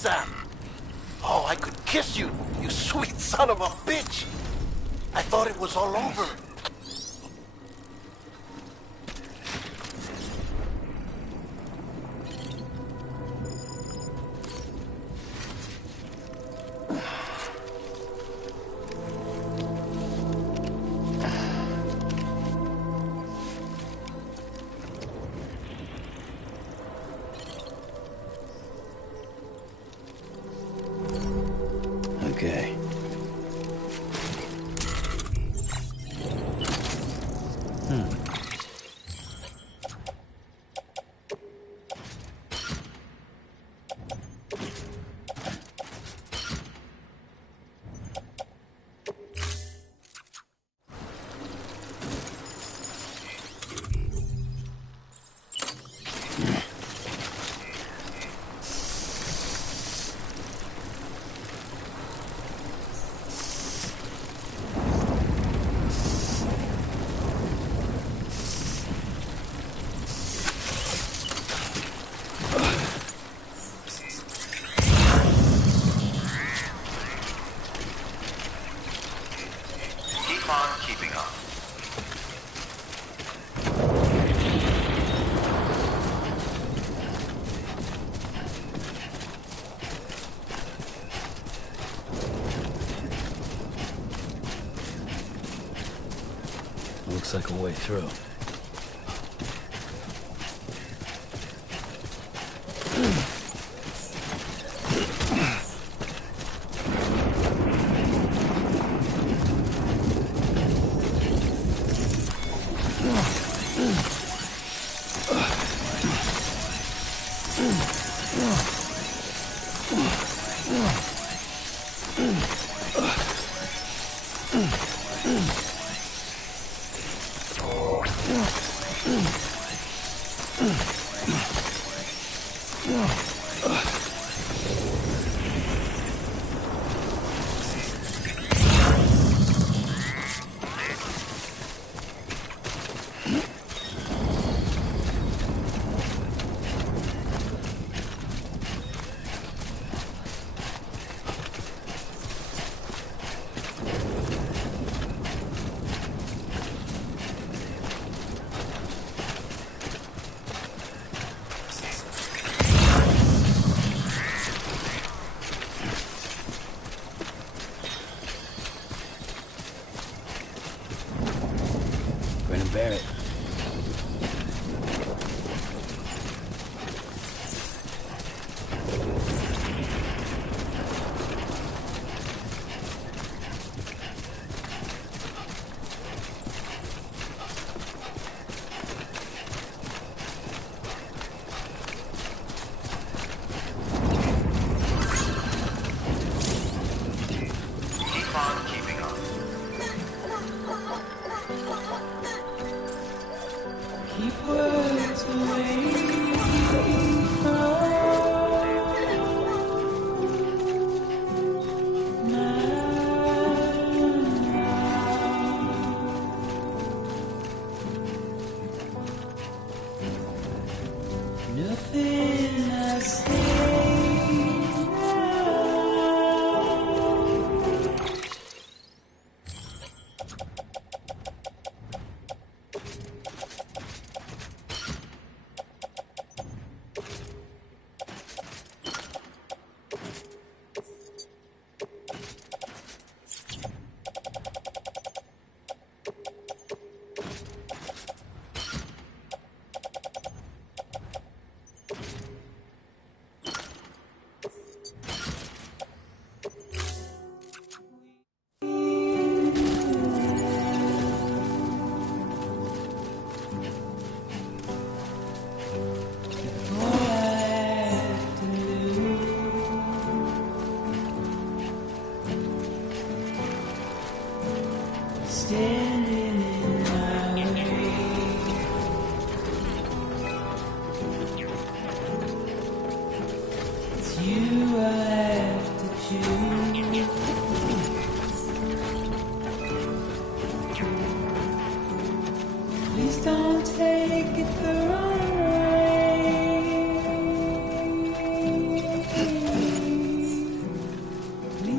WhatsApp. Oh, I could kiss you, you sweet son of a bitch. I thought it was all over. Okay. Looks like a way through. Barrett.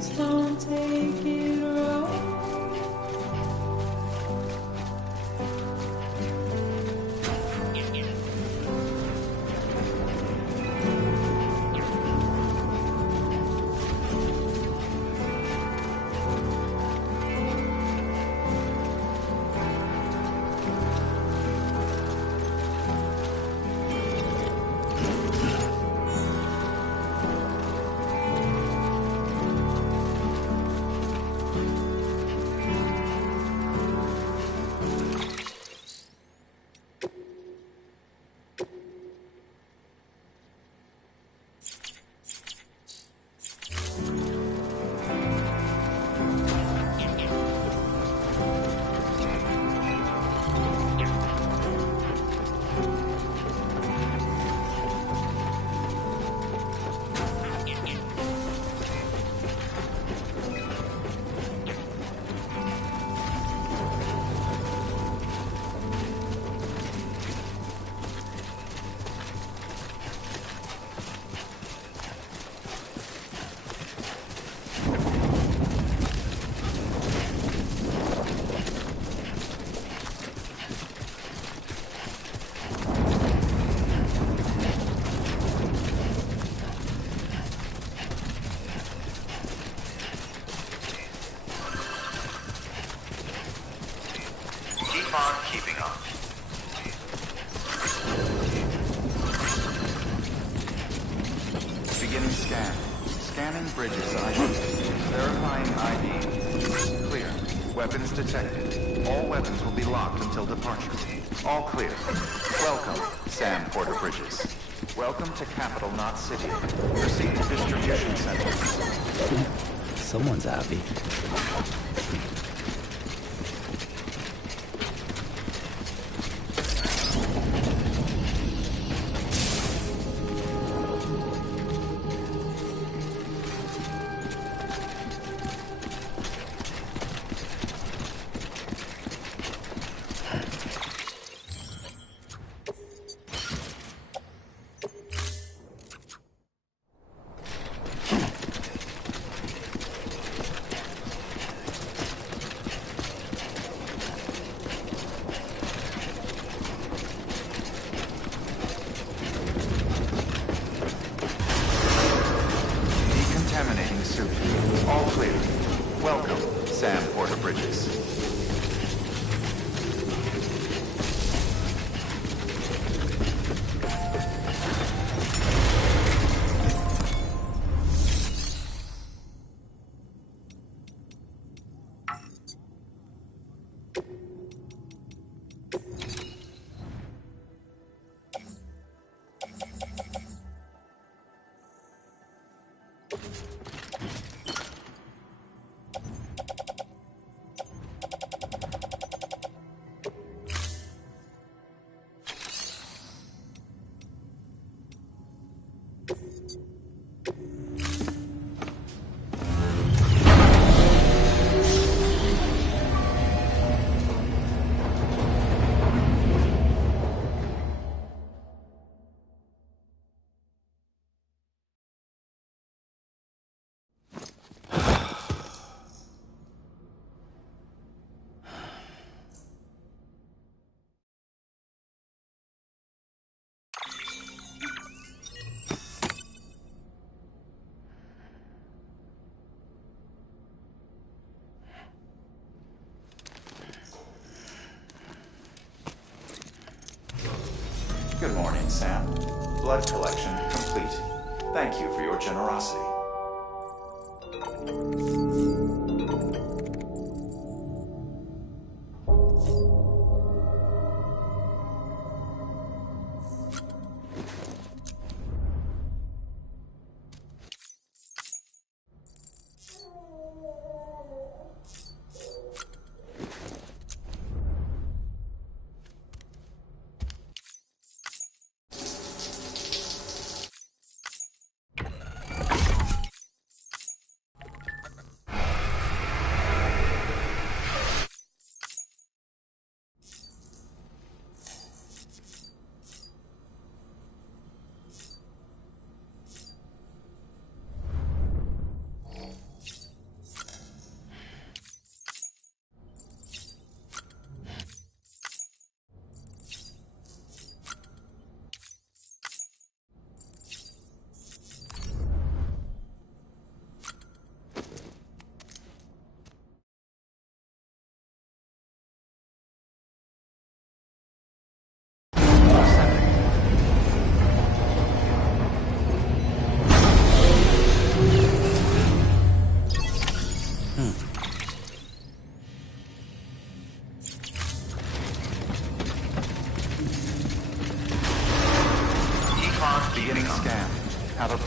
don't take it wrong. Keep on keeping on. Beginning scan. Scanning bridges ID. Verifying ID. Clear. Weapons detected. All weapons will be locked until departure. All clear. Welcome, Sam Porter Bridges. Welcome to Capital Knot City. Proceed to distribution center. Someone's happy. Decontaminating suit. All clear. Welcome, Sam Porter Bridges. Good morning, Sam. Blood collection complete. Thank you for your generosity.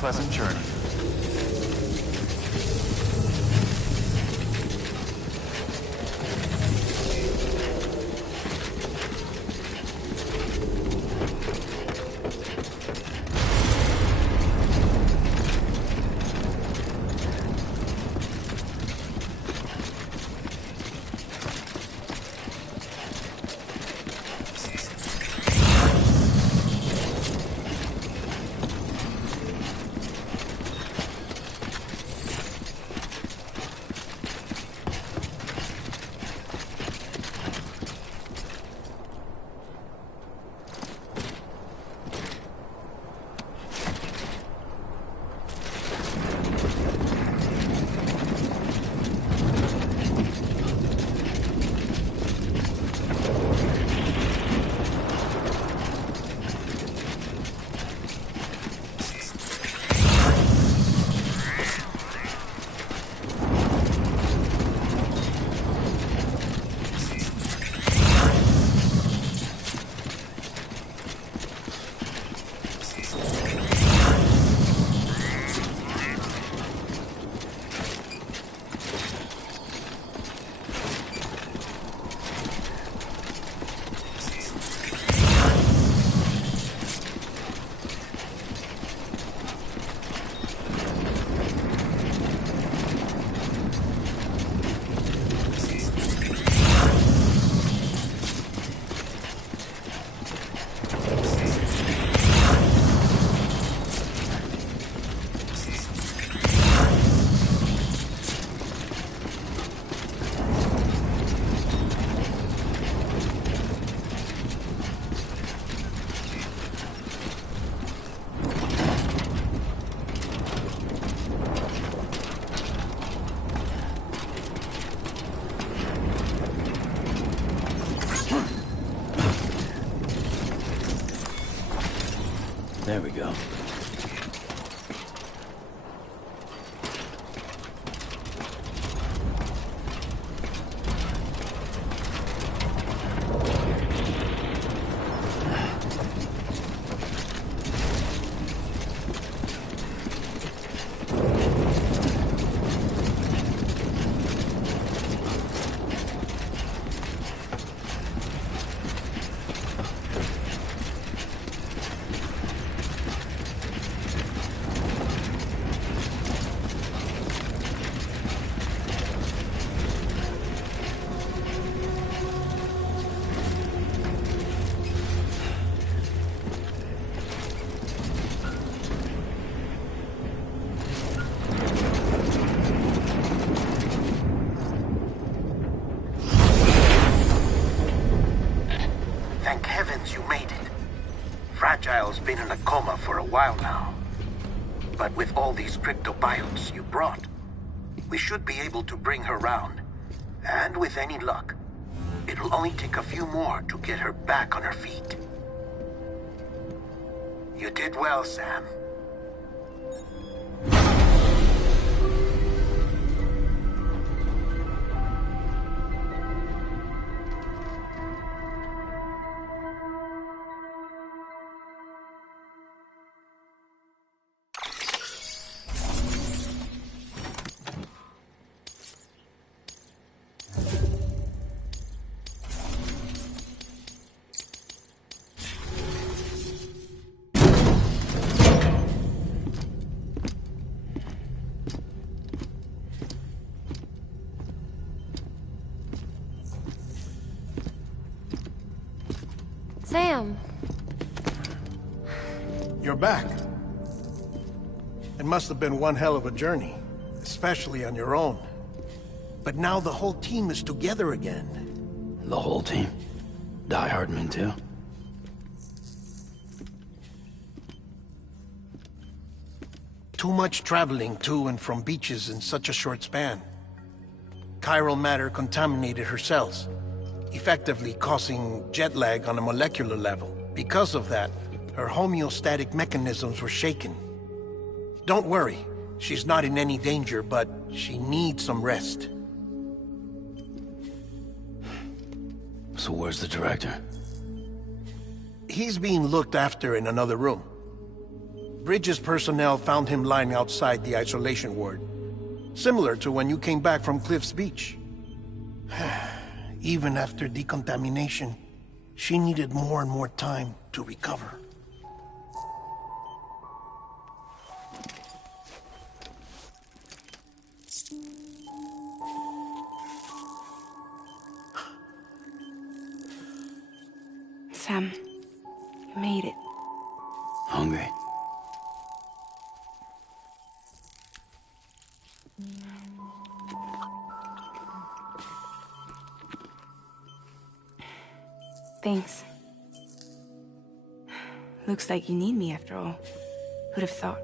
pleasant journey. There we go. Thank heavens you made it. Fragile's been in a coma for a while now. But with all these cryptobiotes you brought, we should be able to bring her round. And with any luck, it'll only take a few more to get her back on her feet. You did well, Sam. Sam. You're back. It must have been one hell of a journey, especially on your own. But now the whole team is together again. The whole team? Die Hardman too? Too much traveling to and from beaches in such a short span. Chiral matter contaminated her cells, effectively causing jet lag on a molecular level. Because of that, her homeostatic mechanisms were shaken. Don't worry, she's not in any danger, but she needs some rest. So where's the director? He's being looked after in another room. Bridges personnel found him lying outside the isolation ward. Similar to when you came back from Cliff's Beach. Even after decontamination, she needed more and more time to recover. Sam, you made it. Hungry? Thanks. Looks like you need me after all. Who'd have thought?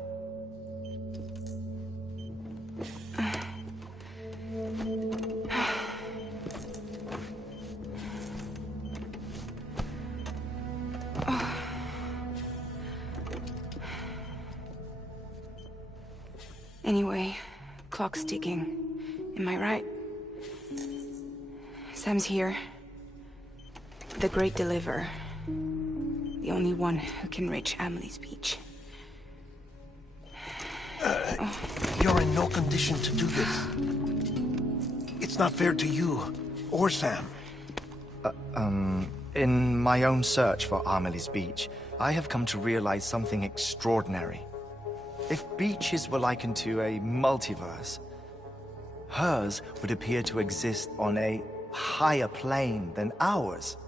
Anyway, clock's ticking. Am I right? Sam's here. The Great Deliverer. The only one who can reach Amelie's Beach. You're in no condition to do this. It's not fair to you, or Sam. In my own search for Amelie's Beach, I have come to realize something extraordinary. If beaches were likened to a multiverse, hers would appear to exist on a higher plane than ours.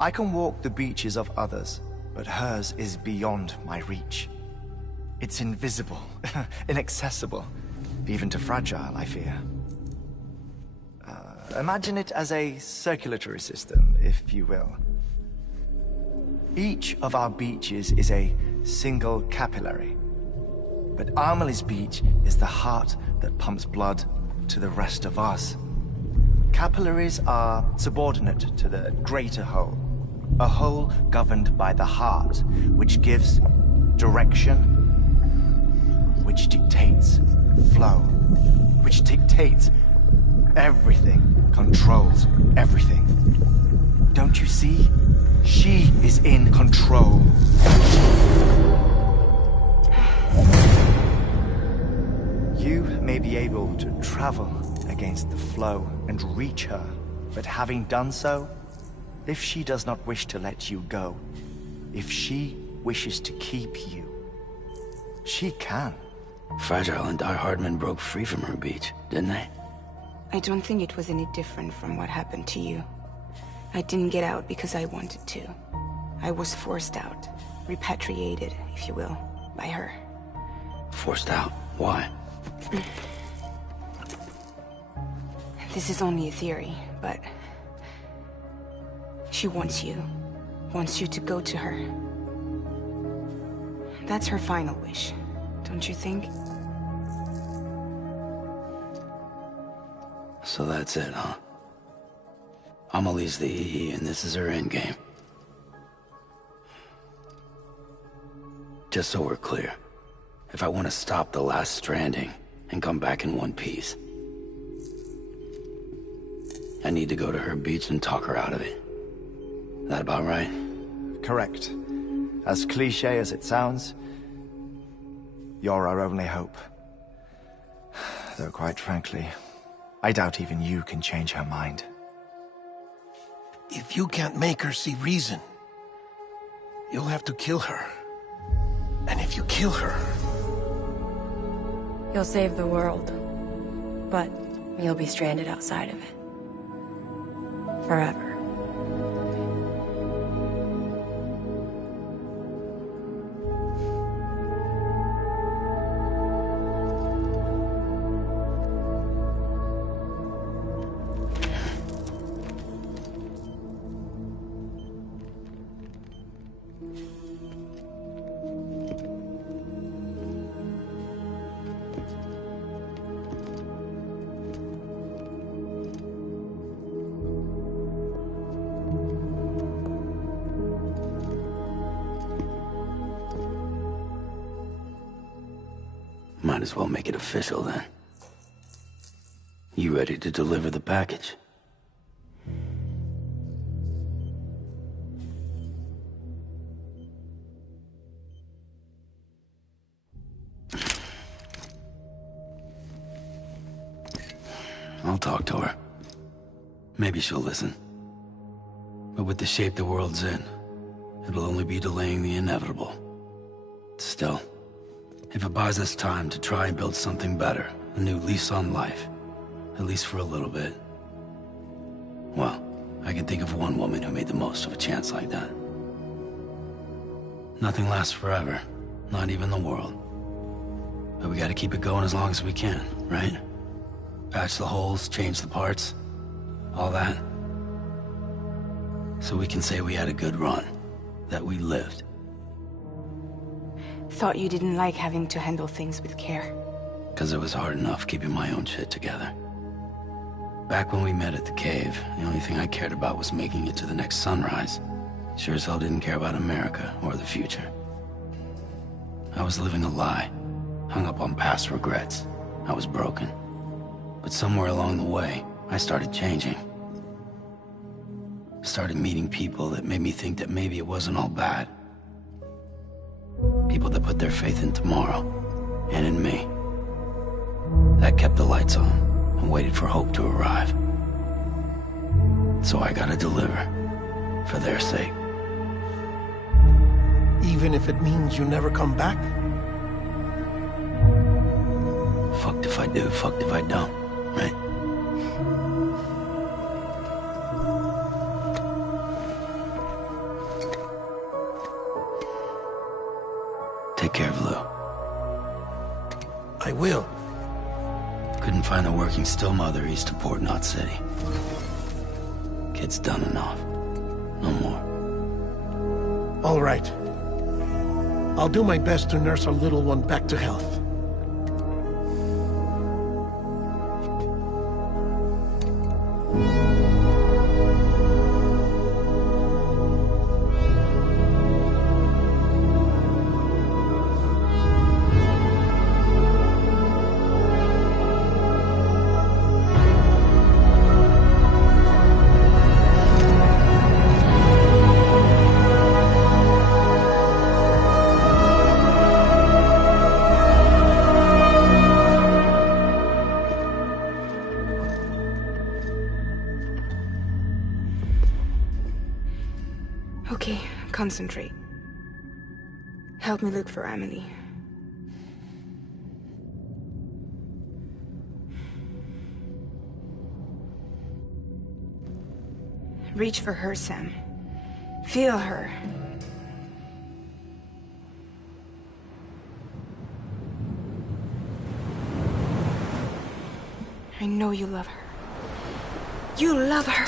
I can walk the beaches of others, but hers is beyond my reach. It's invisible, inaccessible, even to Fragile, I fear. Imagine it as a circulatory system, if you will. Each of our beaches is a single capillary, but Amelie's Beach is the heart that pumps blood to the rest of us. Capillaries are subordinate to the greater whole, a whole governed by the heart, which gives direction, which dictates flow, which dictates everything, controls everything. Don't you see? She is in control. You may be able to travel against the flow and reach her, but having done so, if she does not wish to let you go, if she wishes to keep you, she can. Fragile and Die Hardman broke free from her beach, didn't they? I don't think it was any different from what happened to you. I didn't get out because I wanted to. I was forced out. Repatriated, if you will, by her. Forced out? Why? This is only a theory, but... she wants you. Wants you to go to her. That's her final wish, don't you think? So that's it, huh? Amelie's the EE, and this is her endgame. Just so we're clear, if I want to stop the last Stranding and come back in one piece, I need to go to her beach and talk her out of it. That about right? Correct. As cliché as it sounds, you're our only hope. Though quite frankly, I doubt even you can change her mind. If you can't make her see reason, you'll have to kill her. And if you kill her... You'll save the world, but you'll be stranded outside of it. Forever. Might as well make it official then. You ready to deliver the package? I'll talk to her. Maybe she'll listen. But with the shape the world's in, it'll only be delaying the inevitable. Still, if it buys us time to try and build something better, a new lease on life, at least for a little bit, well, I can think of one woman who made the most of a chance like that. Nothing lasts forever, not even the world. But we gotta keep it going as long as we can, right? Patch the holes, change the parts, all that. So we can say we had a good run, that we lived. Thought you didn't like having to handle things with care. 'Cause it was hard enough keeping my own shit together. Back when we met at the cave, the only thing I cared about was making it to the next sunrise. Sure as hell didn't care about America or the future. I was living a lie, hung up on past regrets. I was broken. But somewhere along the way, I started changing. Started meeting people that made me think that maybe it wasn't all bad. People that put their faith in tomorrow, and in me. That kept the lights on, and waited for hope to arrive. So I gotta deliver, for their sake. Even if it means you never come back? Fucked if I do, fucked if I don't, right? Take care of Lou. I will. Couldn't find a working still mother east of Port Knot City. Kid's done enough. No more. All right. I'll do my best to nurse our little one back to health. Okay, concentrate. Help me look for Emily. Reach for her, Sam. Feel her. I know you love her. You love her!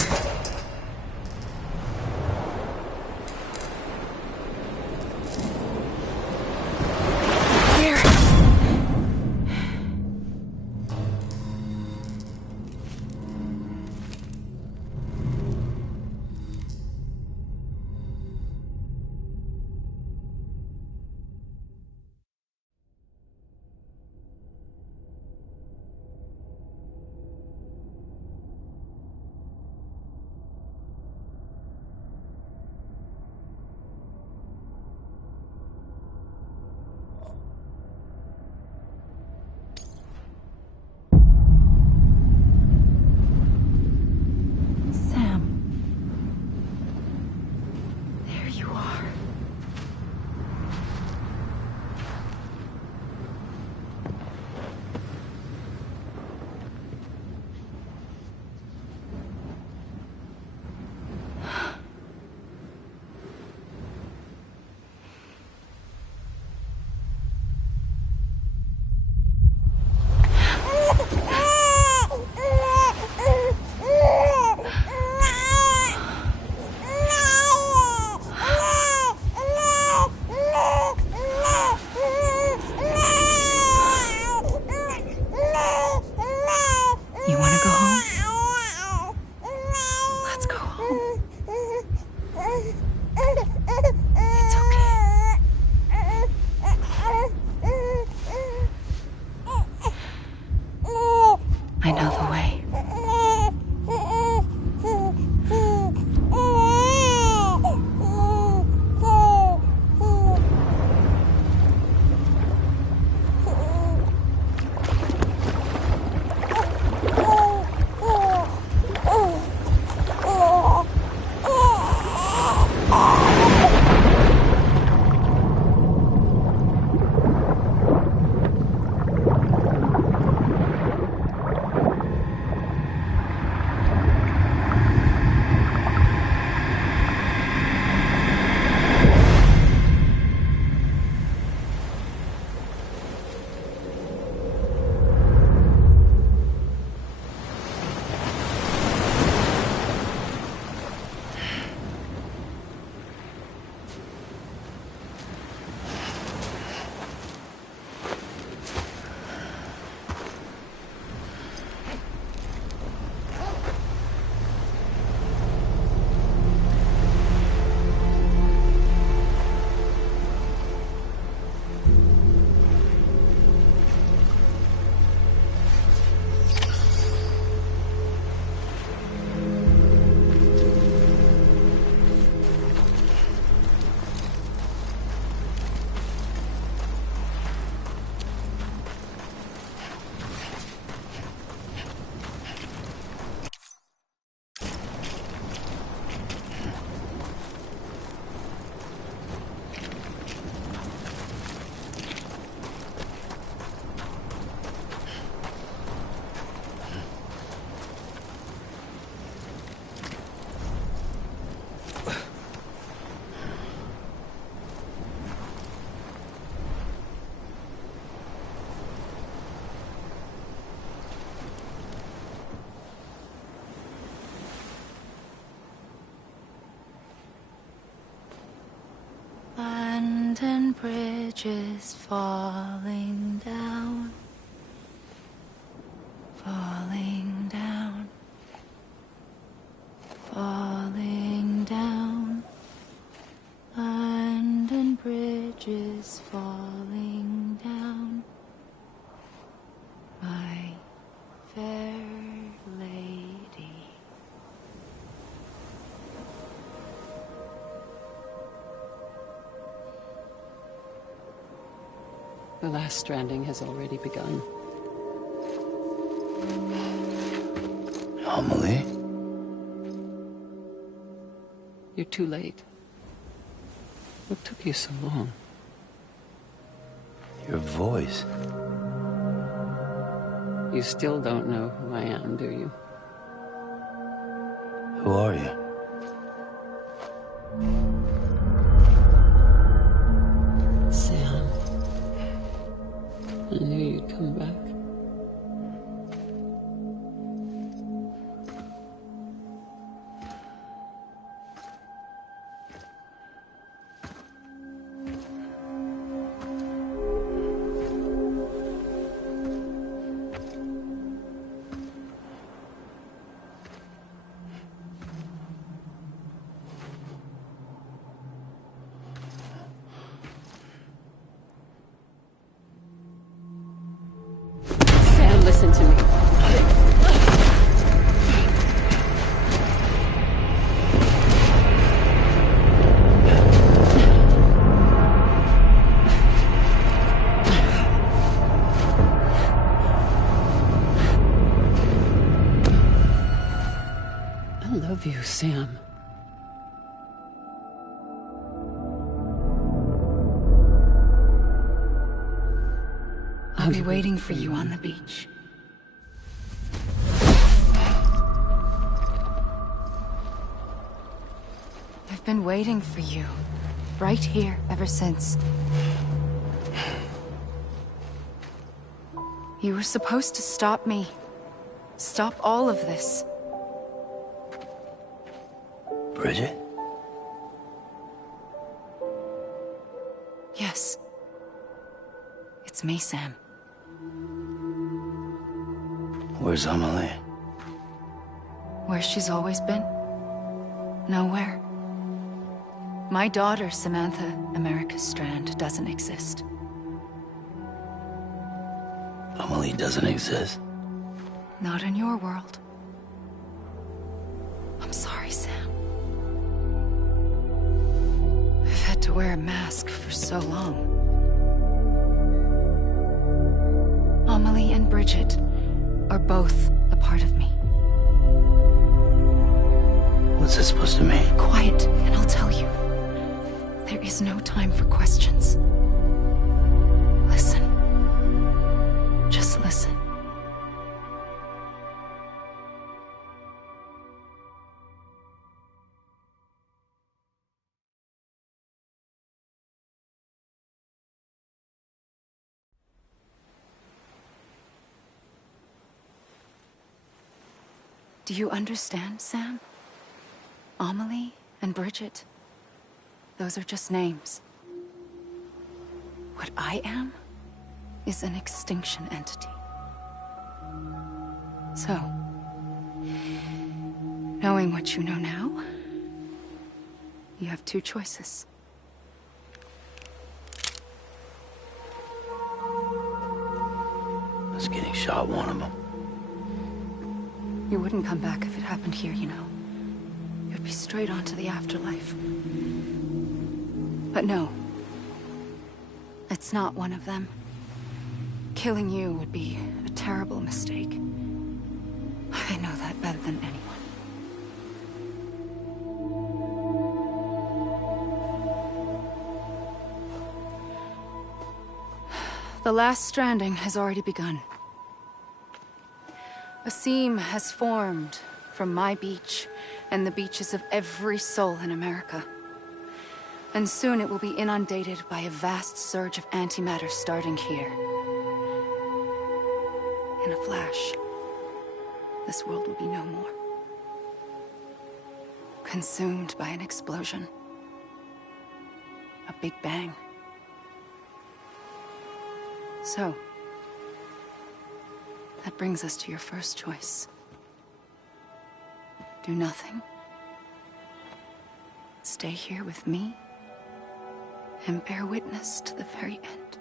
I know the way. bridges falling down, falling down, falling down. London bridges falling down, my fair lady. The last stranding has already begun. Amelie? You're too late. What took you so long? Your voice. You still don't know who I am, do you? Who are you? Sam. I knew you'd come back. Sam, listen to me. I love you, Sam. I'll be waiting for you on the beach. I've been waiting for you, right here, ever since. You were supposed to stop me. Stop all of this. Bridget? Yes. It's me, Sam. Where's Amelie? Where she's always been. Nowhere. My daughter, Samantha America Strand, doesn't exist. Amelie doesn't exist. Not in your world. I'm sorry, Sam. I've had to wear a mask for so long. Amelie and Bridget are both a part of me. What's this supposed to mean? Quiet, and I'll tell you. There is no time for questions. Listen. Just listen. Do you understand, Sam? Amelie and Bridget, those are just names. What I am is an extinction entity. So, knowing what you know now, you have two choices. Us getting shot, one of them. You wouldn't come back if it happened here, you know. You'd be straight on to the afterlife. But no. It's not one of them. Killing you would be a terrible mistake. I know that better than anyone. The last stranding has already begun. A seam has formed from my beach and the beaches of every soul in America. And soon it will be inundated by a vast surge of antimatter starting here. In a flash, this world will be no more. Consumed by an explosion. A big bang. So, that brings us to your first choice. Do nothing. Stay here with me and bear witness to the very end.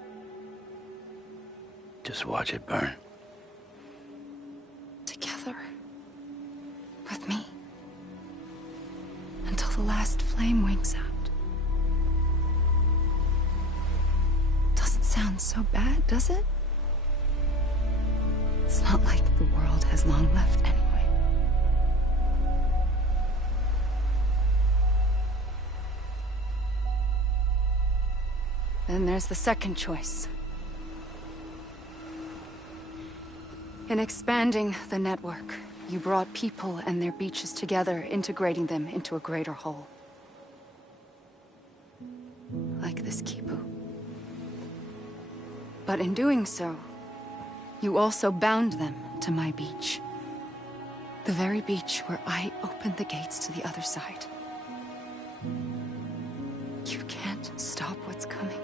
Just watch it burn. Together. With me. Until the last flame winks out. Doesn't sound so bad, does it? It's not like the world has long left anyway. Then there's the second choice. In expanding the network, you brought people and their beaches together, integrating them into a greater whole. Like this Kipu. But in doing so, you also bound them to my beach. The very beach where I opened the gates to the other side. You can't stop what's coming.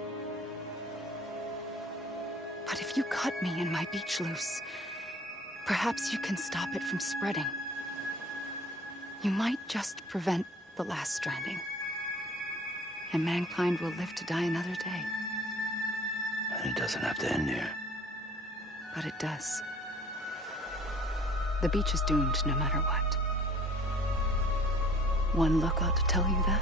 But if you cut me and my beach loose, perhaps you can stop it from spreading. You might just prevent the last stranding. And mankind will live to die another day. And it doesn't have to end here. But it does. The beach is doomed no matter what. One look ought to tell you that.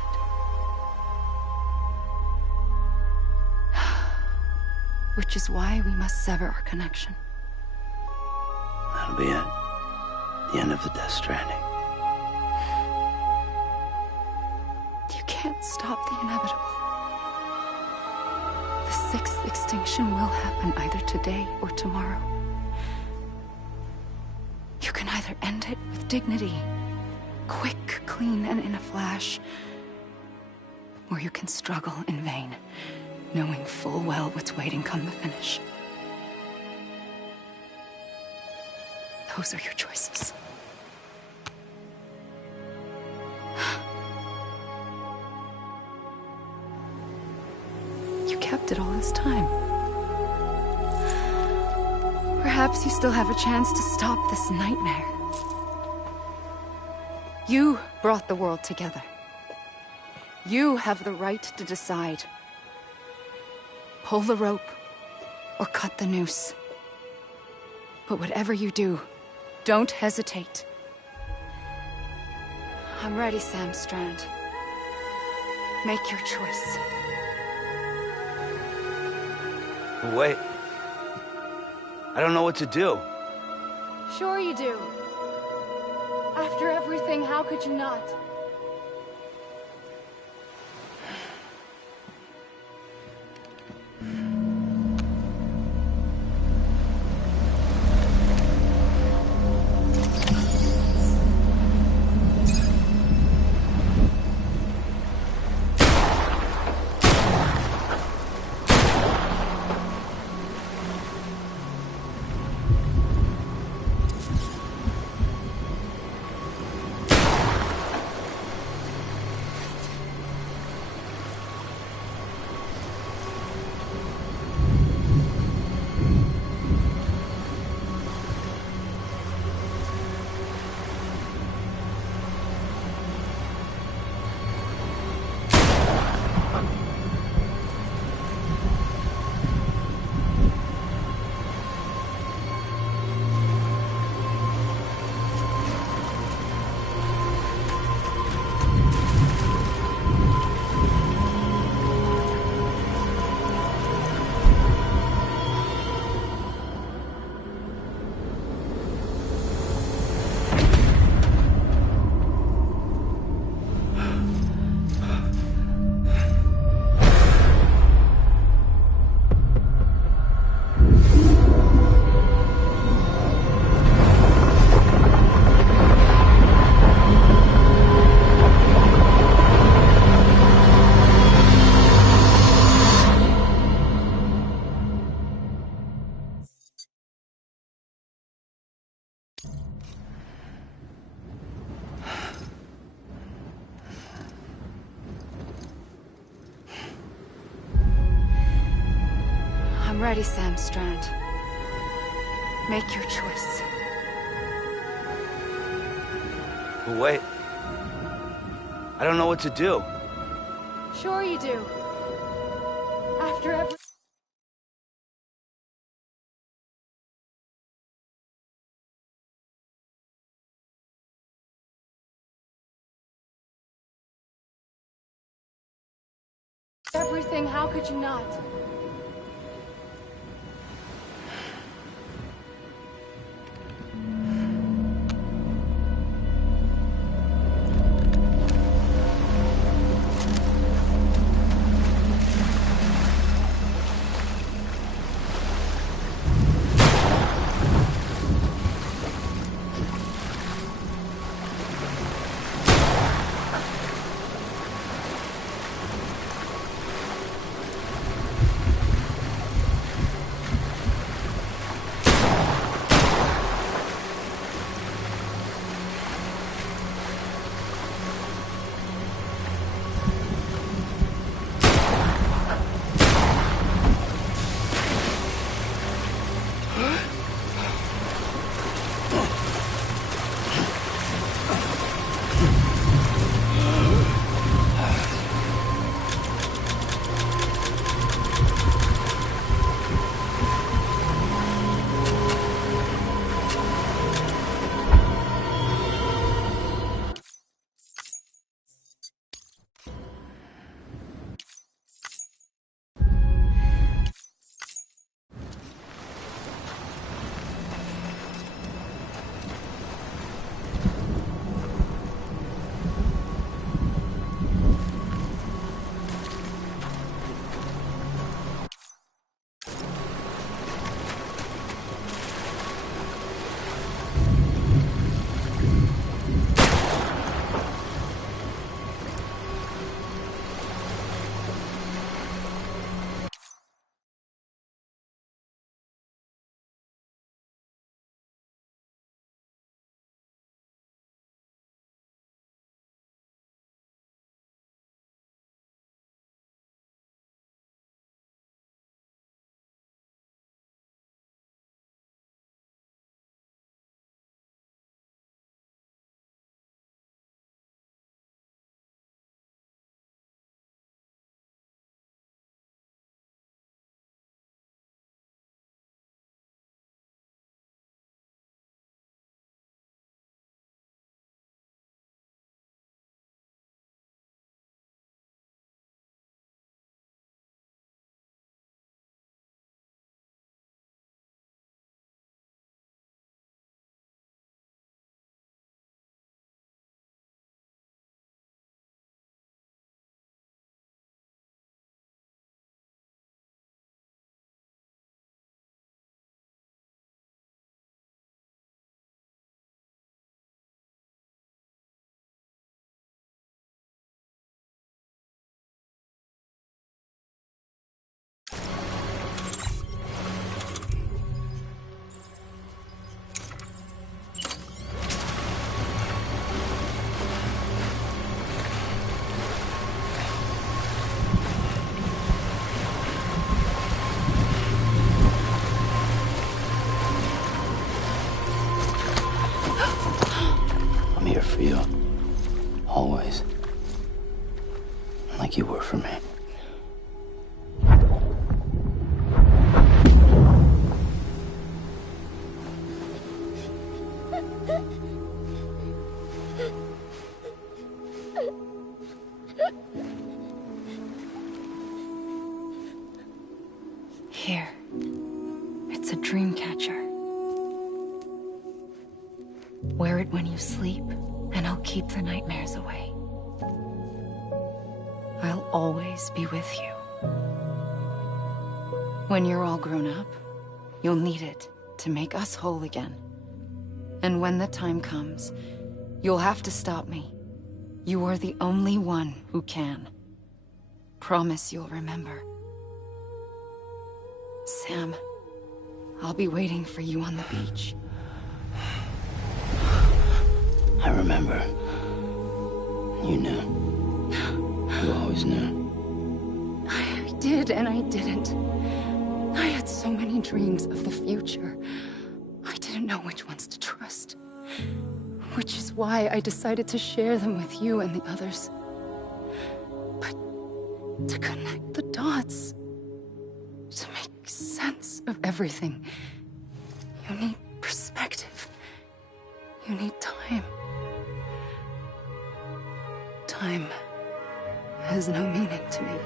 Which is why we must sever our connection. That'll be it. The end of the Death Stranding. You can't stop the inevitable. The sixth extinction will happen either today or tomorrow. You can either end it with dignity, quick, clean, and in a flash, or you can struggle in vain, knowing full well what's waiting come the finish. Those are your choices. You kept it all this time. Perhaps you still have a chance to stop this nightmare. You brought the world together. You have the right to decide. Pull the rope, or cut the noose. But whatever you do, don't hesitate. I'm ready, Sam Strand. Make your choice. Wait. I don't know what to do. Sure you do. After everything, how could you not? I'm ready, Sam Strand. Make your choice. But wait. I don't know what to do. Sure you do. After every... everything, how could you not? For you. Always. Like you were for me. Here. It's a dream catcher. Wear it when you sleep, and I'll keep the nightmares away. I'll always be with you. When you're all grown up, you'll need it to make us whole again. And when the time comes, you'll have to stop me. You are the only one who can. Promise you'll remember. Sam, I'll be waiting for you on the beach. I remember. You knew. You always knew. I did and I didn't. I had so many dreams of the future. I didn't know which ones to trust. Which is why I decided to share them with you and the others. But to connect the dots, to make sense of everything, you need perspective. You need time. Time has no meaning to me.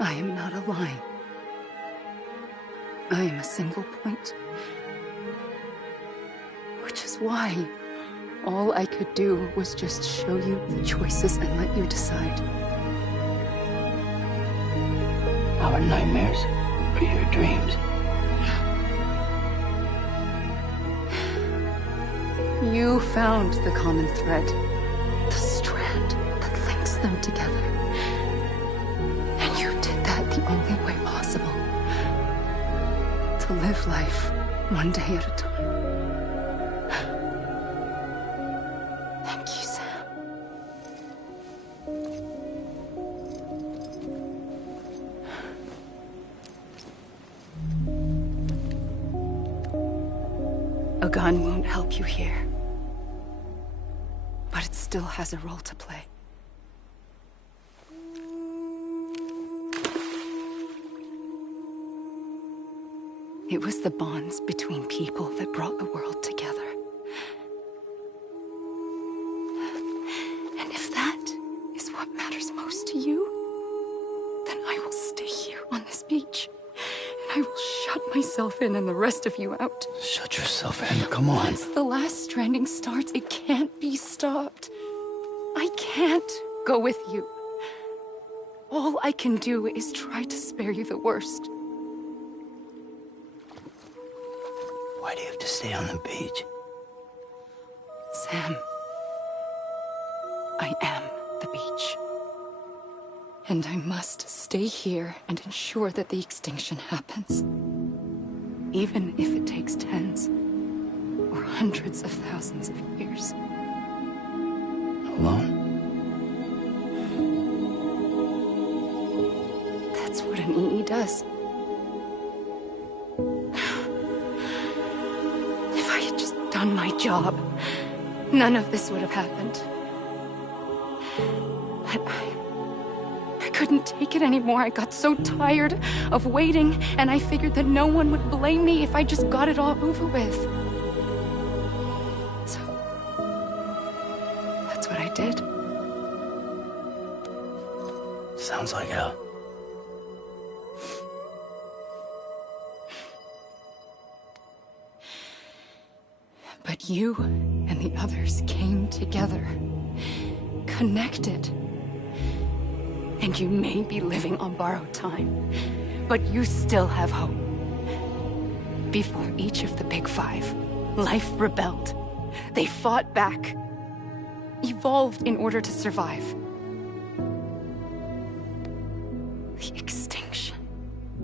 I am not a line. I am a single point. Which is why all I could do was just show you the choices and let you decide. Our nightmares are your dreams. You found the common thread, the strand that links them together. And you did that the only way possible. To live life one day at a time. Thank you, Sam. A gun won't help you here. But it still has a role to play. It was the bonds between people that brought the world together. And if that is what matters most to you, then I will stay here on this beach. And I will shut myself in and the rest of you out. Shut yourself in, come on. Once the last stranding starts, it can't be stopped. I can't go with you. All I can do is try to spare you the worst. Why do you have to stay on the beach? Sam, I am the beach. And I must stay here and ensure that the extinction happens. Even if it takes tens or hundreds of thousands of years. Alone? That's what an EE does. If I had just done my job, none of this would have happened. But I couldn't take it anymore. I got so tired of waiting, and I figured that no one would blame me if I just got it all over with. So, that's what I did. Sounds like hell. But you and the others came together, connected. And you may be living on borrowed time, but you still have hope. Before each of the Big Five, life rebelled. They fought back, evolved in order to survive. The extinction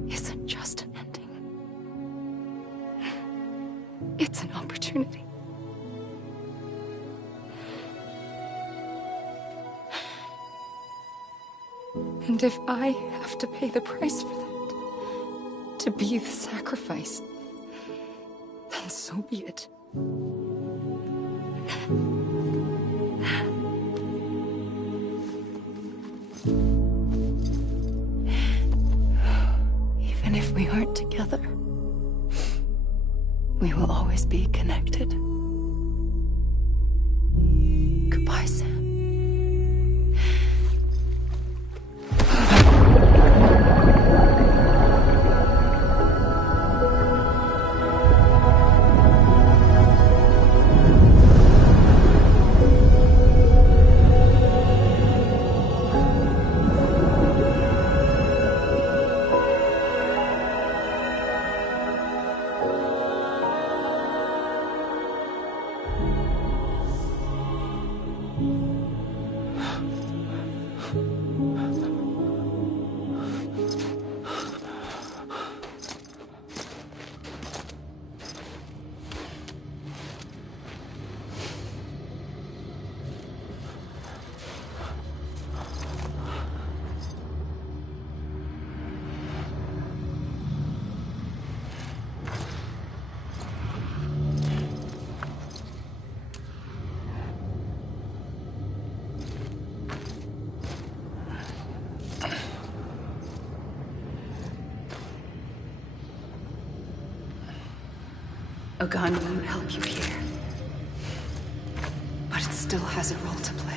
isn't just an ending. It's an opportunity. And if I have to pay the price for that, to be the sacrifice, then so be it. Even if we aren't together, we will always be connected. Goodbye, Sam. A gun won't help you here. But it still has a role to play.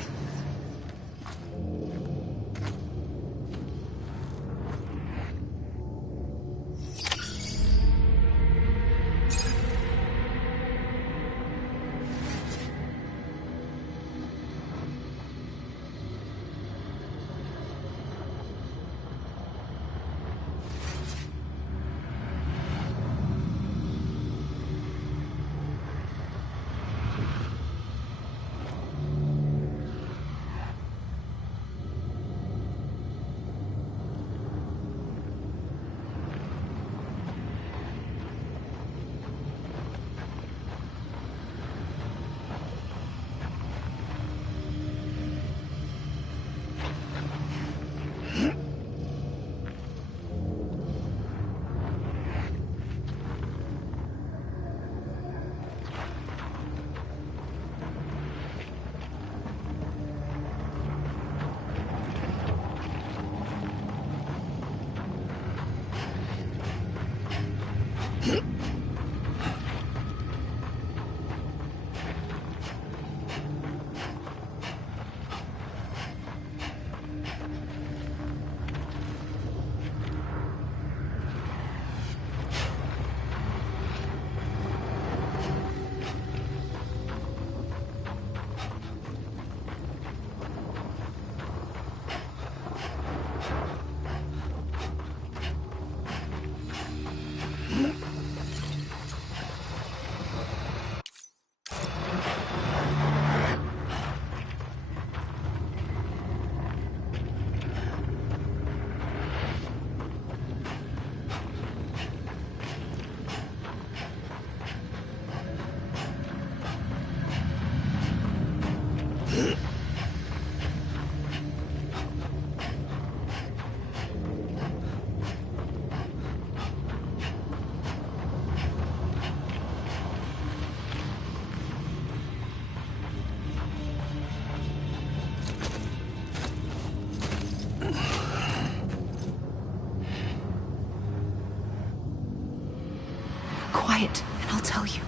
Quiet, and I'll tell you.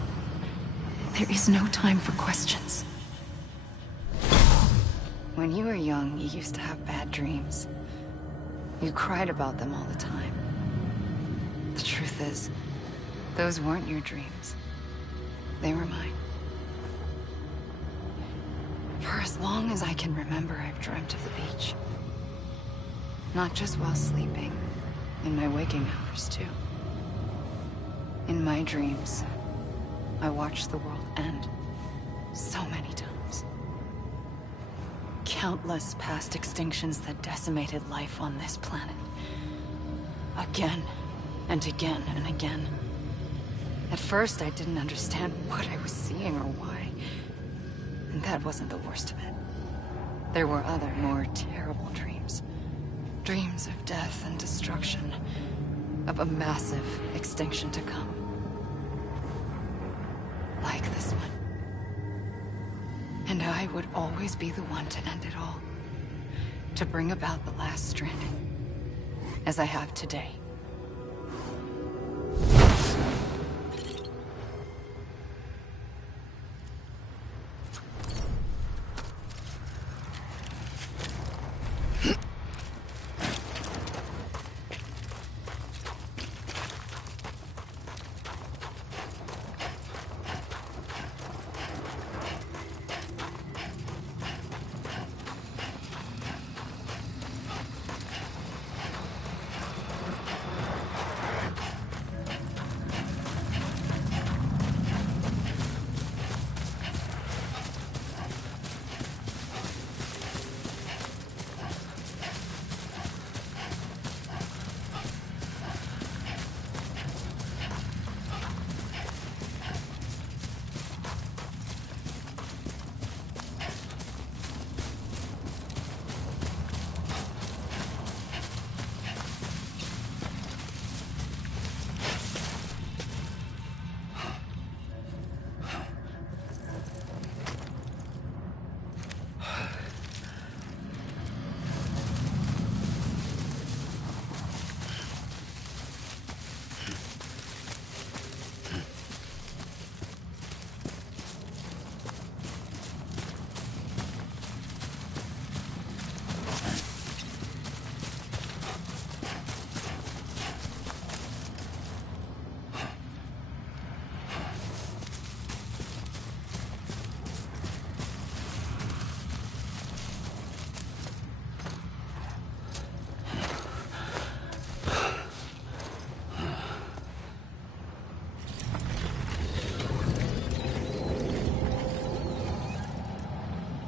There is no time for questions. When you were young, you used to have bad dreams. You cried about them all the time. The truth is, those weren't your dreams. They were mine. For as long as I can remember, I've dreamt of the beach. Not just while sleeping, in my waking hours too. In my dreams, I watched the world end so many times. Countless past extinctions that decimated life on this planet. Again, and again, and again. At first, I didn't understand what I was seeing or why. And that wasn't the worst of it. There were other, more terrible dreams. Dreams of death and destruction. Of a massive extinction to come. Like this one. And I would always be the one to end it all. To bring about the last stranding. As I have today.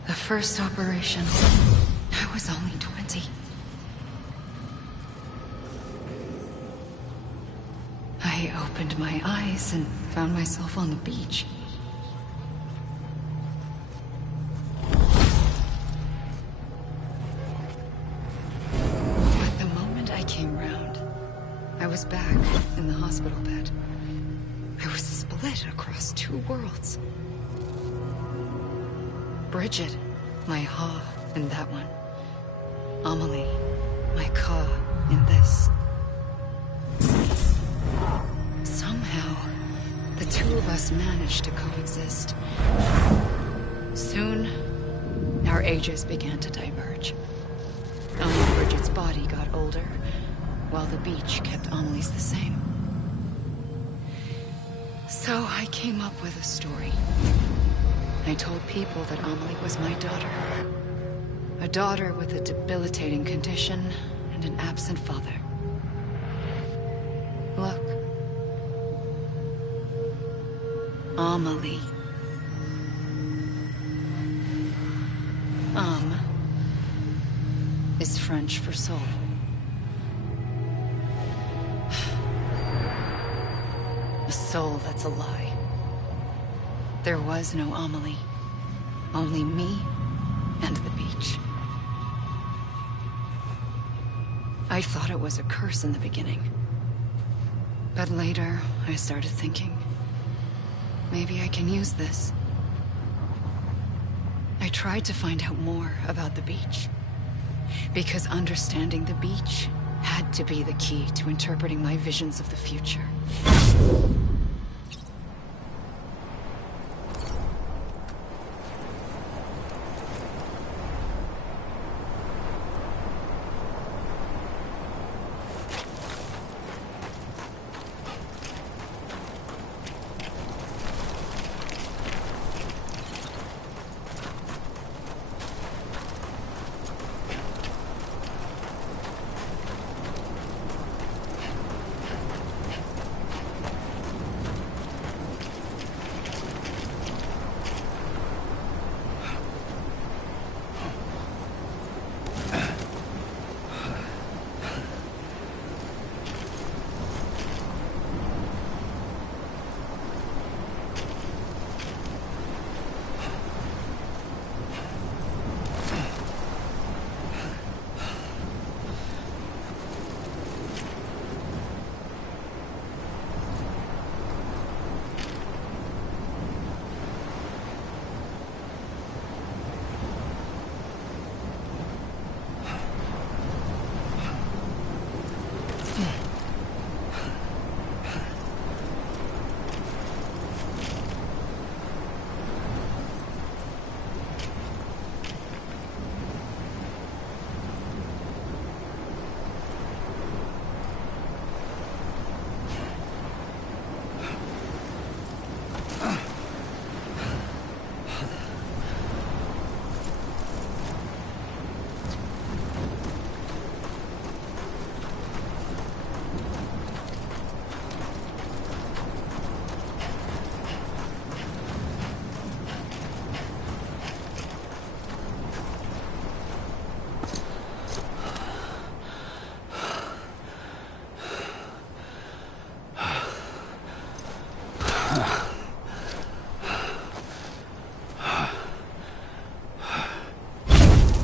The first operation, I was only 20. I opened my eyes and found myself on the beach. But the moment I came round, I was back in the hospital bed. I was split across two worlds. Bridget, my Ha in that one. Amelie, my Ka in this. Somehow, the two of us managed to coexist. Soon, our ages began to diverge. Only Bridget's body got older, while the beach kept Amelie's the same. So I came up with a story. I told people that Amelie was my daughter. A daughter with a debilitating condition and an absent father. Look. Amelie. Is French for soul. A soul that's a lie. There was no Amelie. Only me and the beach. I thought it was a curse in the beginning. But later, I started thinking, maybe I can use this. I tried to find out more about the beach. Because understanding the beach had to be the key to interpreting my visions of the future.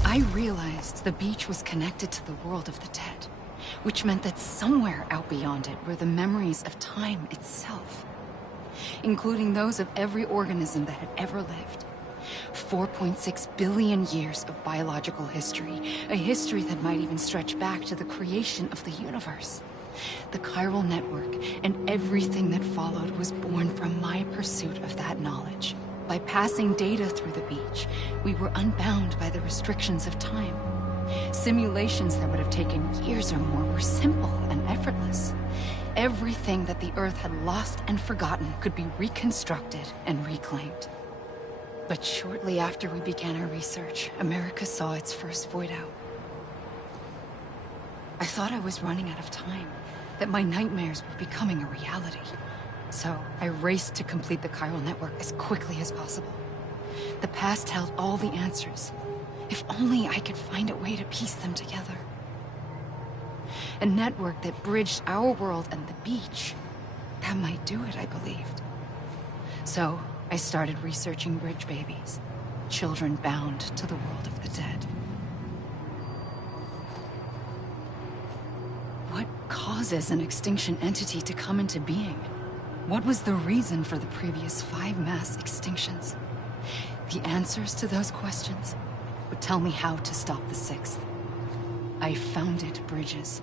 I realized the beach was connected to the world of the dead, which meant that somewhere out beyond it were the memories of time itself, including those of every organism that had ever lived. 4.6 billion years of biological history, a history that might even stretch back to the creation of the universe. The chiral network and everything that followed was born from my pursuit of that knowledge. By passing data through the beach, we were unbound by the restrictions of time. Simulations that would have taken years or more were simple and effortless. Everything that the Earth had lost and forgotten could be reconstructed and reclaimed. But shortly after we began our research, America saw its first void out. I thought I was running out of time, that my nightmares were becoming a reality. So I raced to complete the chiral network as quickly as possible. The past held all the answers. If only I could find a way to piece them together. A network that bridged our world and the beach. That might do it, I believed. So, I started researching bridge babies. Children bound to the world of the dead. What causes an extinction entity to come into being? What was the reason for the previous 5 mass extinctions? The answers to those questions would tell me how to stop the 6th. I founded bridges,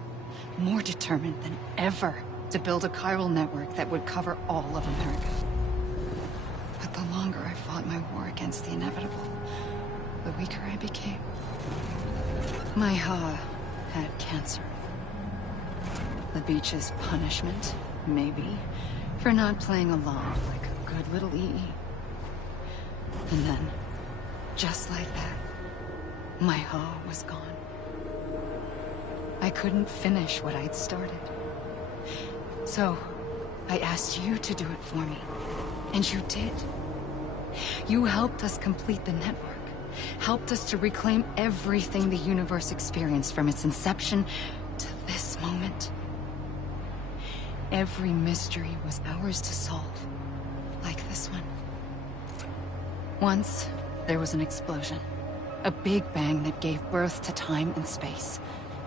more determined than ever to build a chiral network that would cover all of America. But the longer I fought my war against the inevitable, the weaker I became. My Ha had cancer. The beach's punishment, maybe, for not playing along like a good little EE. And then, just like that, my Ha was gone. I couldn't finish what I'd started. So, I asked you to do it for me. And you did. You helped us complete the network. Helped us to reclaim everything the universe experienced from its inception to this moment. Every mystery was ours to solve. Like this one. Once, there was an explosion. A big bang that gave birth to time and space.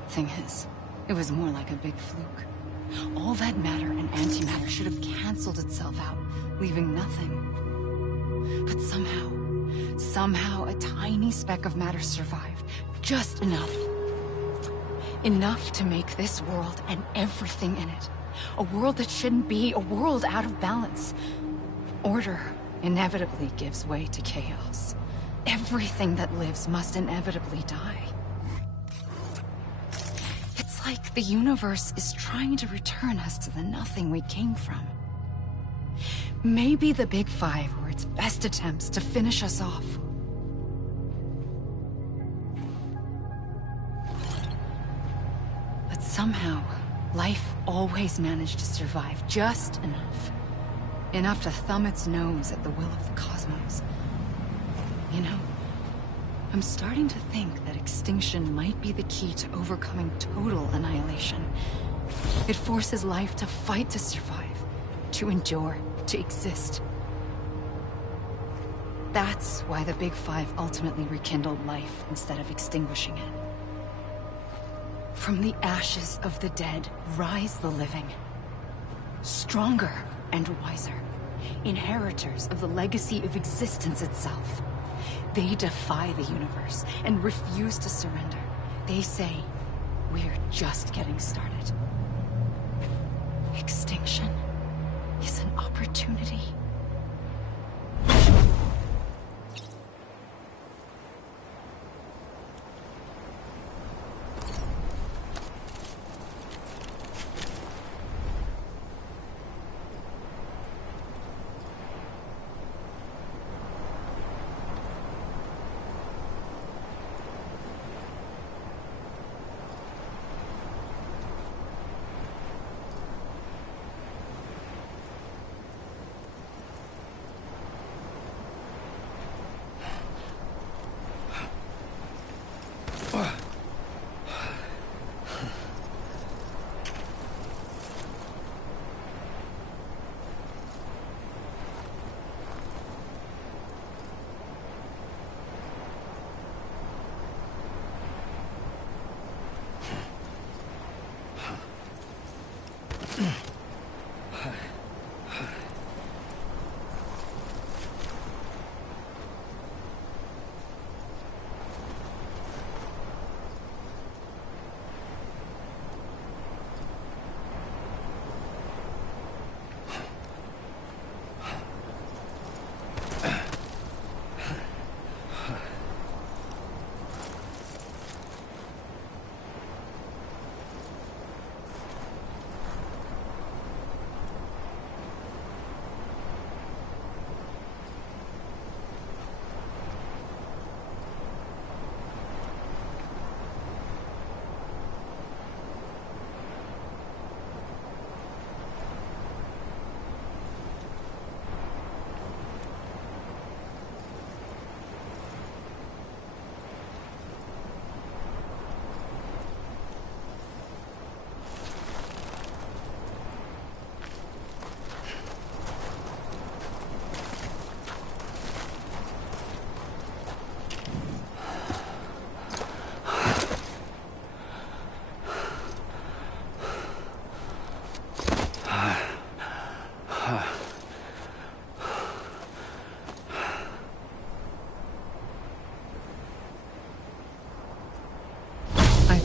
Thing is, it was more like a big fluke. All that matter and antimatter should have canceled itself out, leaving nothing. But somehow a tiny speck of matter survived. Just enough. Enough to make this world and everything in it. A world that shouldn't be, a world out of balance. Order inevitably gives way to chaos. Everything that lives must inevitably die. It's like the universe is trying to return us to the nothing we came from. Maybe the Big Five were its best attempts to finish us off. But somehow, life always managed to survive just enough. Enough to thumb its nose at the will of the cosmos. You know, I'm starting to think that extinction might be the key to overcoming total annihilation. It forces life to fight to survive, to endure, to exist. That's why the Big Five ultimately rekindled life instead of extinguishing it. From the ashes of the dead rise the living. Stronger and wiser. Inheritors of the legacy of existence itself. They defy the universe and refuse to surrender. They say, we're just getting started. Extinction is an opportunity.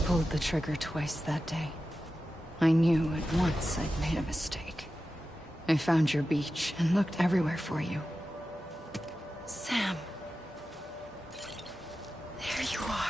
pulled the trigger twice that day. I knew at once I'd made a mistake. I found your beach and looked everywhere for you. Sam. There you are.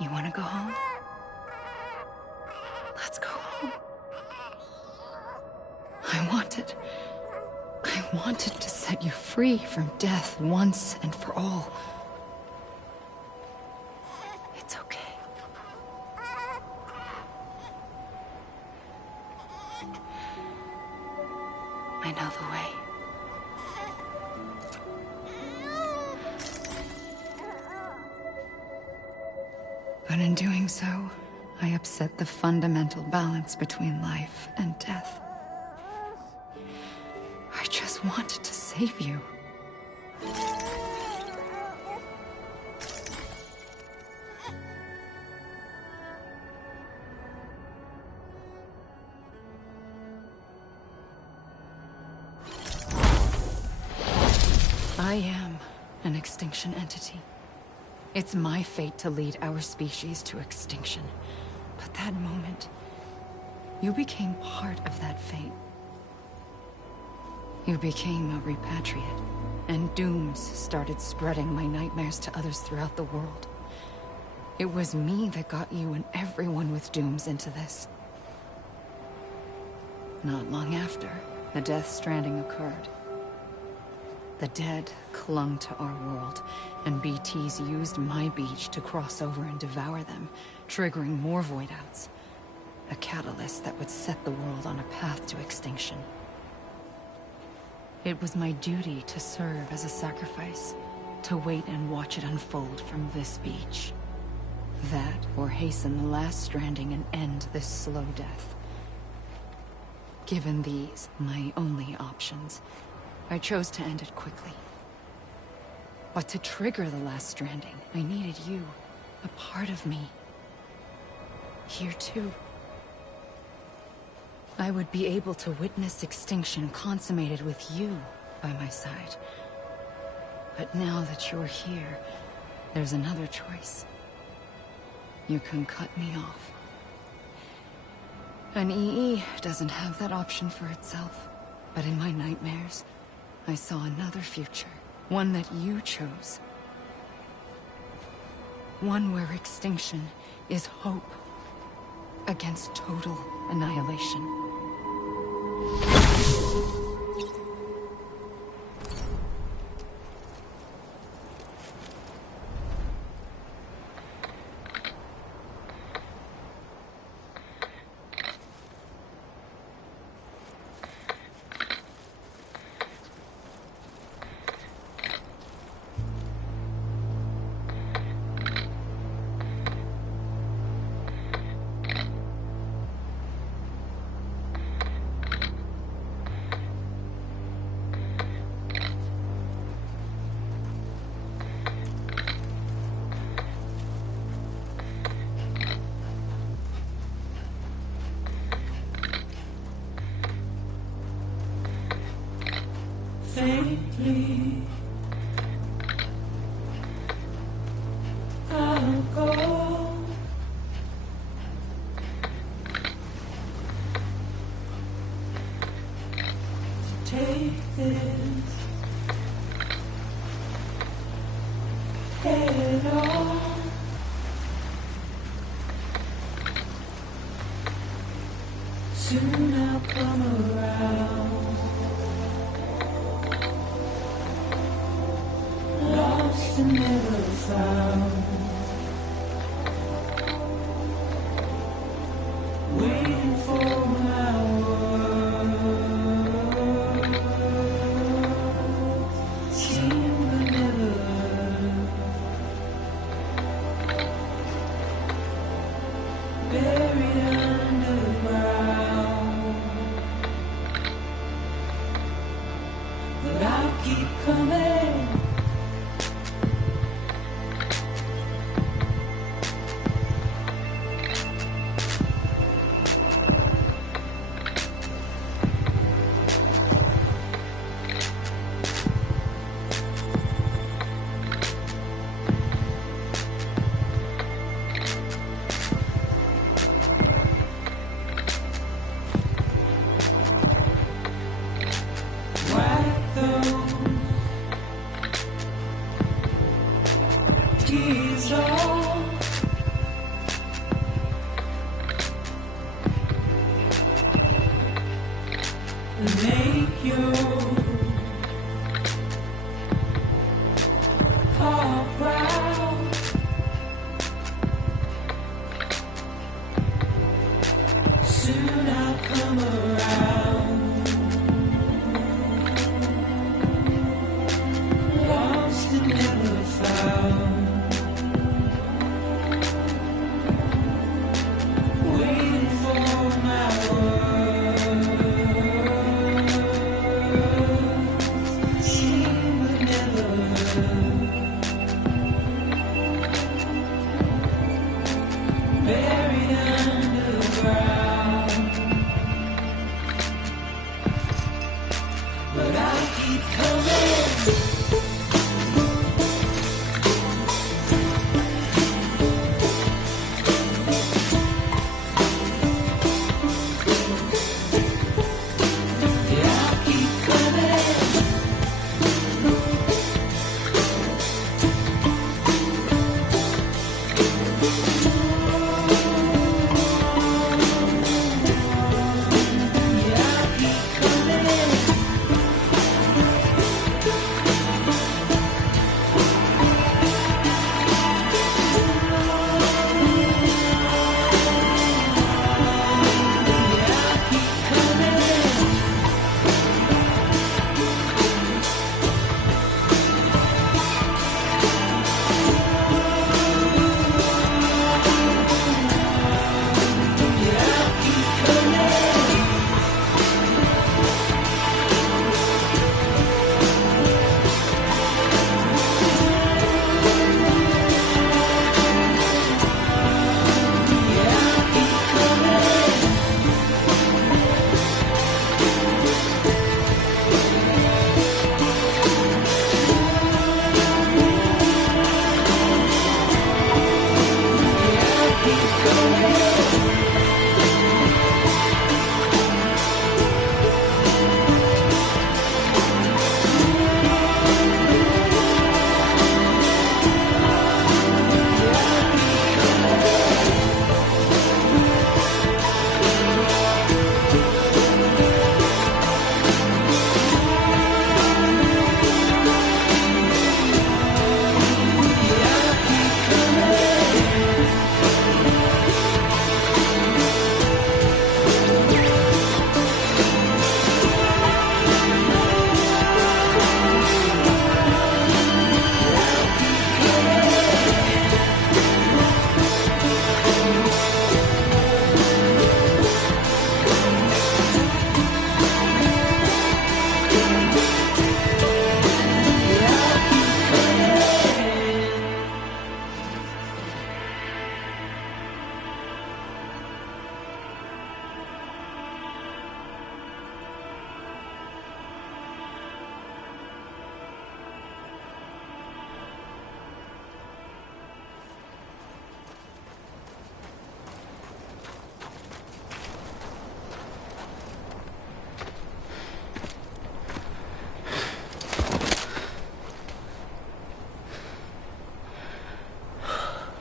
You want to go home? Let's go home. I wanted to set you free from death once and for all. It's okay. I know the way. But in doing so, I upset the fundamental balance between life and death. I just wanted to save you. I am an extinction entity. It's my fate to lead our species to extinction. But that moment, you became part of that fate. You became a repatriate, and dooms started spreading my nightmares to others throughout the world. It was me that got you and everyone with dooms into this. Not long after, the Death Stranding occurred. The dead clung to our world, and BTs used my beach to cross over and devour them, triggering more void-outs. A catalyst that would set the world on a path to extinction. It was my duty to serve as a sacrifice, to wait and watch it unfold from this beach. That, or hasten the last stranding and end this slow death. Given these, my only options, I chose to end it quickly. But to trigger the last stranding, I needed you, a part of me. Here too. I would be able to witness extinction consummated with you by my side. But now that you're here, there's another choice. You can cut me off. An EE doesn't have that option for itself. But in my nightmares, I saw another future. One that you chose. One where extinction is hope against total annihilation. Faintly, I'll go. Take this head on. Soon I'll come around. Lost and never found. tears all make your heart proud. Soon I'll come around. Lost and never found. Waiting for my word. Seen but never heard. Buried underground. But I'll keep coming.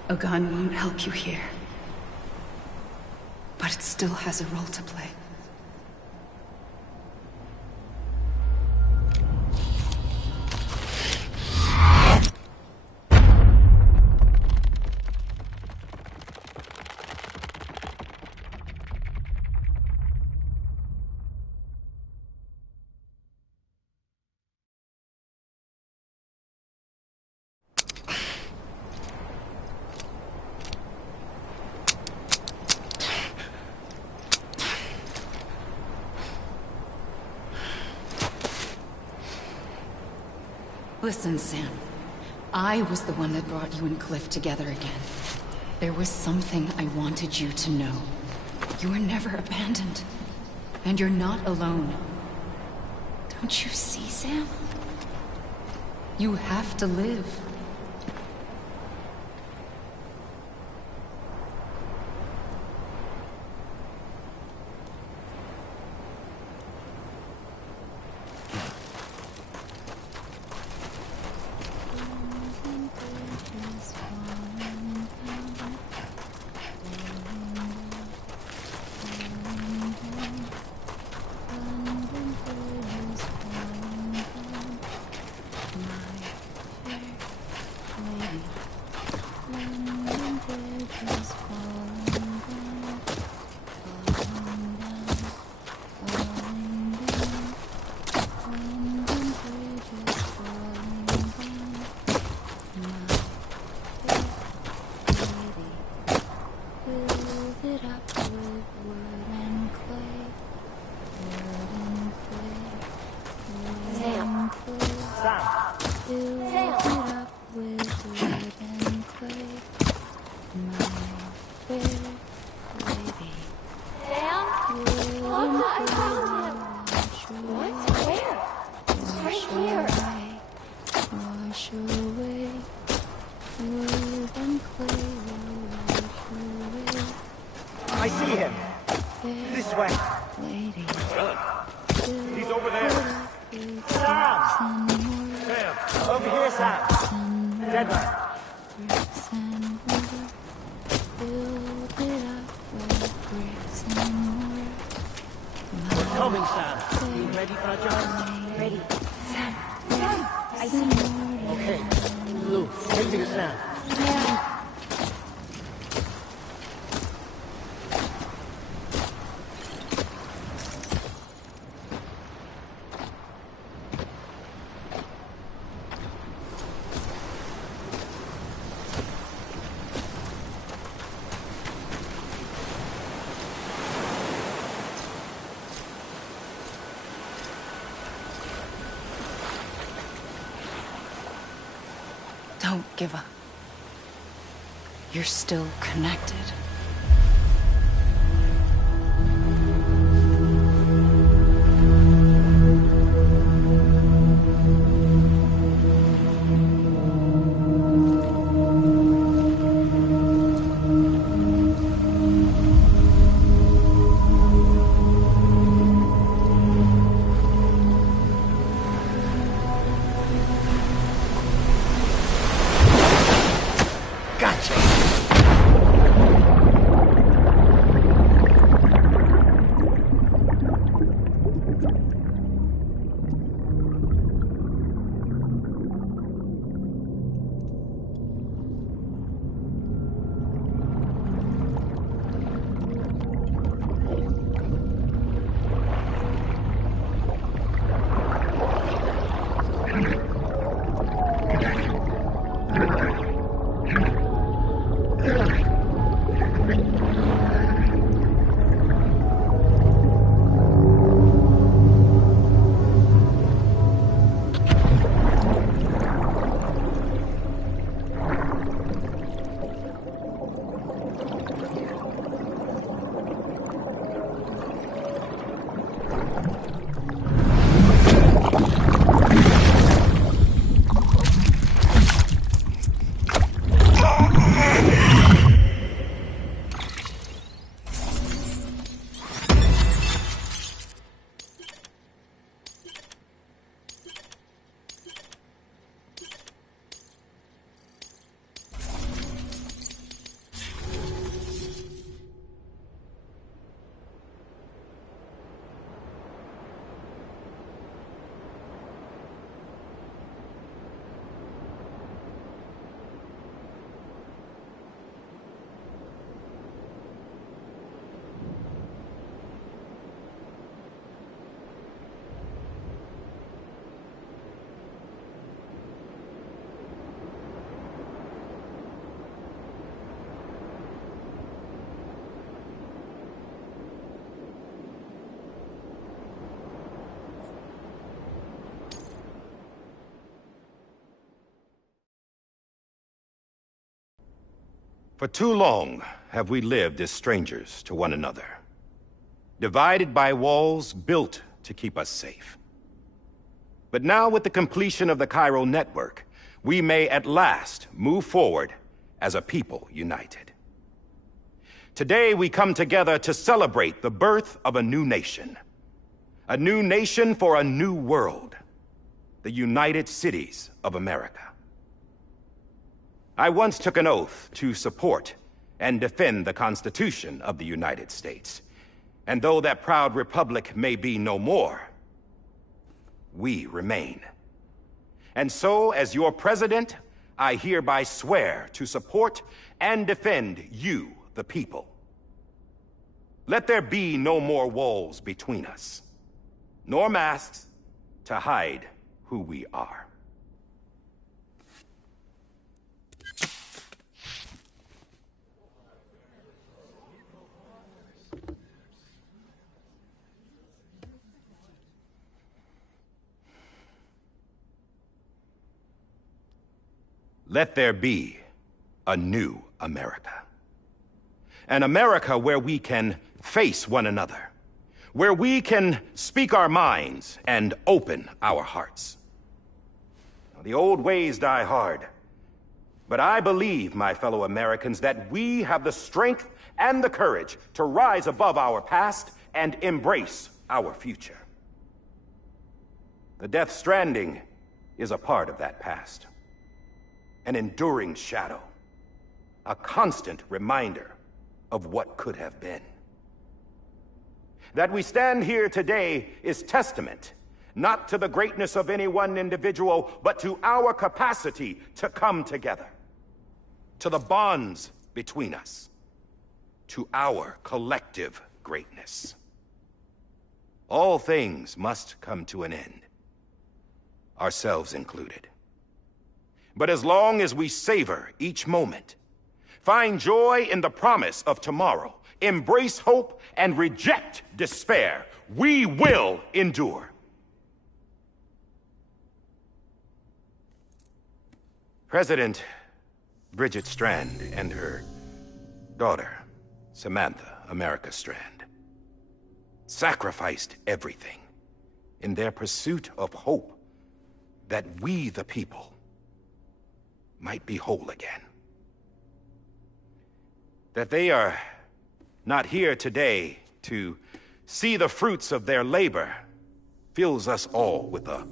A gun won't help you here. But it still has a role to play. Listen, Sam. I was the one that brought you and Cliff together again. There was something I wanted you to know. You were never abandoned. And you're not alone. Don't you see, Sam? You have to live. I see him. This way. He's over there. Sam! Sam! Over here, Sam! Dead man. We're coming, Sam. You ready, Fragile? Ready. Sam. Sam! I see you. Okay. Lou, take me to Sam. Don't give up. You're still connected. For too long have we lived as strangers to one another, divided by walls built to keep us safe. But now, with the completion of the Cairo network, we may at last move forward as a people united. Today we come together to celebrate the birth of a new nation for a new world, the United Cities of America. I once took an oath to support and defend the Constitution of the United States. And though that proud republic may be no more, we remain. And so, as your president, I hereby swear to support and defend you, the people. Let there be no more walls between us, nor masks to hide who we are. Let there be a new America. An America where we can face one another, where we can speak our minds and open our hearts. Now, the old ways die hard, but I believe, my fellow Americans, that we have the strength and the courage to rise above our past and embrace our future. The Death Stranding is a part of that past. An enduring shadow, a constant reminder of what could have been. That we stand here today is testament, not to the greatness of any one individual, but to our capacity to come together, to the bonds between us, to our collective greatness. All things must come to an end, ourselves included. But as long as we savor each moment, find joy in the promise of tomorrow, embrace hope, and reject despair, we will endure. President Bridget Strand and her daughter, Samantha America Strand, sacrificed everything in their pursuit of hope that we, the people, might be whole again. That they are not here today to see the fruits of their labor fills us all with a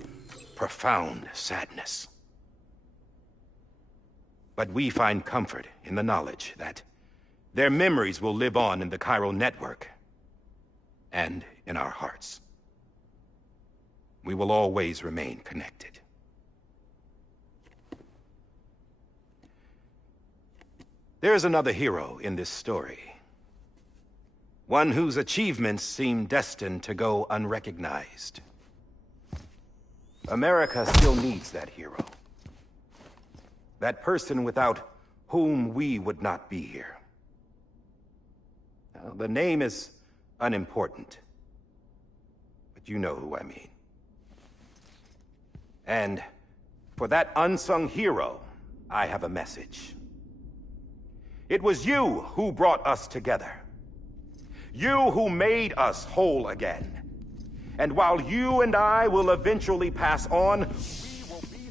profound sadness. But we find comfort in the knowledge that their memories will live on in the chiral network and in our hearts. We will always remain connected. There's another hero in this story. One whose achievements seem destined to go unrecognized. America still needs that hero. That person without whom we would not be here. Now, the name is unimportant, but you know who I mean. And for that unsung hero, I have a message. It was you who brought us together. You who made us whole again. And while you and I will eventually pass on, we will be...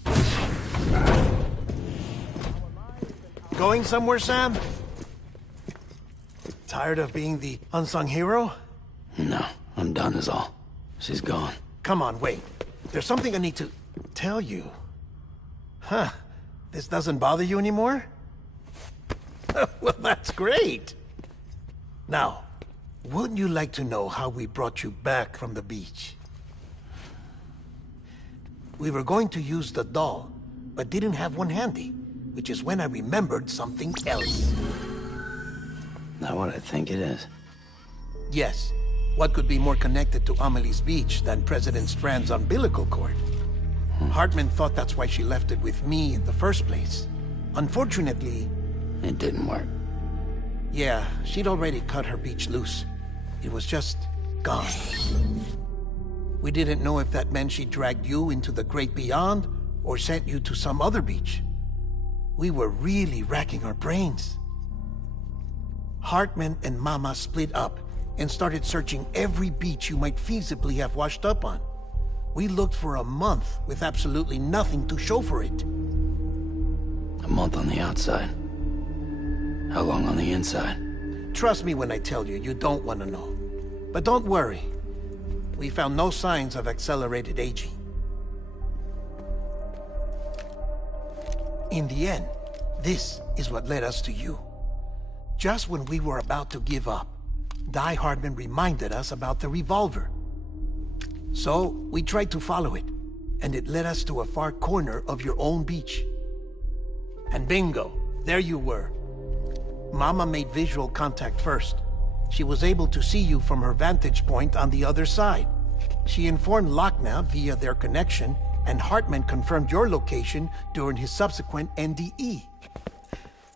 Going somewhere, Sam? Tired of being the unsung hero? No, I'm done is all. She's gone. Come on, wait. There's something I need to tell you. Huh. This doesn't bother you anymore? Well, that's great. Now, wouldn't you like to know how we brought you back from the beach? We were going to use the doll, but didn't have one handy, which is when I remembered something else. Not what I think it is. Yes. What could be more connected to Amelie's beach than President Strand's umbilical cord? Hartman thought that's why she left it with me in the first place. Unfortunately... It didn't work. Yeah, she'd already cut her beach loose. It was just gone. We didn't know if that meant she dragged you into the great beyond or sent you to some other beach. We were really racking our brains. Hartman and Mama split up and started searching every beach you might feasibly have washed up on. We looked for a month with absolutely nothing to show for it. A month on the outside. How long on the inside? Trust me when I tell you, you don't want to know. But don't worry. We found no signs of accelerated aging. In the end, this is what led us to you. Just when we were about to give up, Die Hardman reminded us about the revolver. So, we tried to follow it, and it led us to a far corner of your own beach. And bingo, there you were. Mama made visual contact first. She was able to see you from her vantage point on the other side. She informed Lochna via their connection, and Hartman confirmed your location during his subsequent NDE.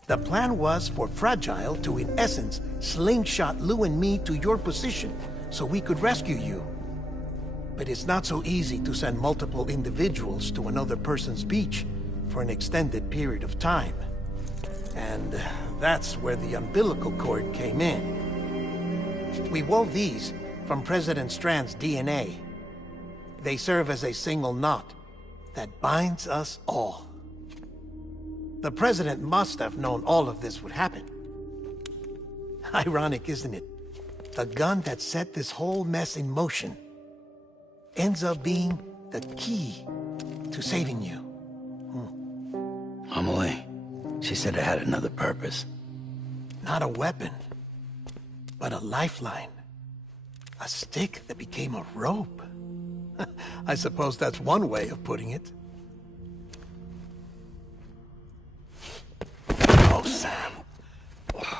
The plan was for Fragile to, in essence, slingshot Lou and me to your position so we could rescue you. But it's not so easy to send multiple individuals to another person's beach for an extended period of time. And that's where the umbilical cord came in. We wove these from President Strand's DNA. They serve as a single knot that binds us all. The President must have known all of this would happen. Ironic, isn't it? The gun that set this whole mess in motion ends up being the key to saving you. Amelie, she said it had another purpose. Not a weapon, but a lifeline. A stick that became a rope. I suppose that's one way of putting it. Oh, Sam.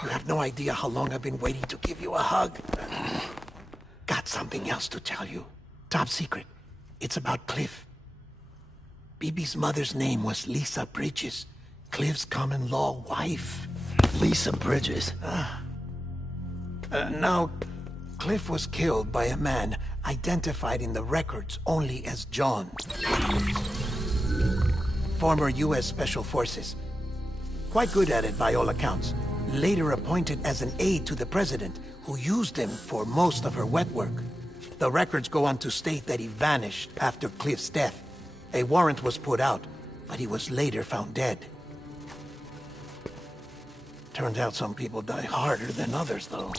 You have no idea how long I've been waiting to give you a hug. Got something else to tell you. Top secret. It's about Cliff. Bibi's mother's name was Lisa Bridges, Cliff's common-law wife. Lisa Bridges? Now, Cliff was killed by a man identified in the records only as John. Former U.S. Special Forces. Quite good at it by all accounts. Later appointed as an aide to the president, who used him for most of her wet work. The records go on to state that he vanished after Cliff's death. A warrant was put out, but he was later found dead. Turns out some people die harder than others, though.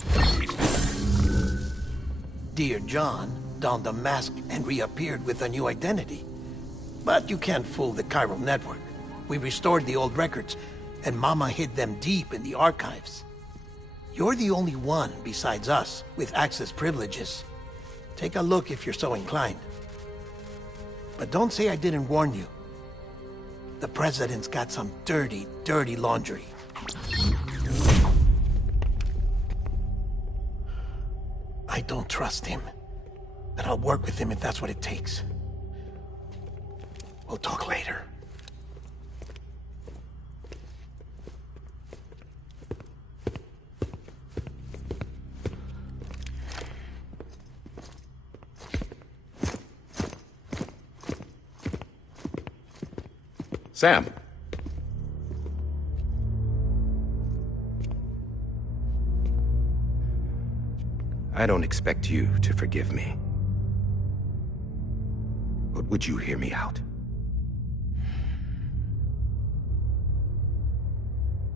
Dear John donned a mask and reappeared with a new identity. But you can't fool the chiral network. We restored the old records, and Mama hid them deep in the archives. You're the only one, besides us, with access privileges. Take a look if you're so inclined. But don't say I didn't warn you. The President's got some dirty, dirty laundry. I don't trust him, but I'll work with him if that's what it takes. We'll talk later. Sam. I don't expect you to forgive me. But would you hear me out?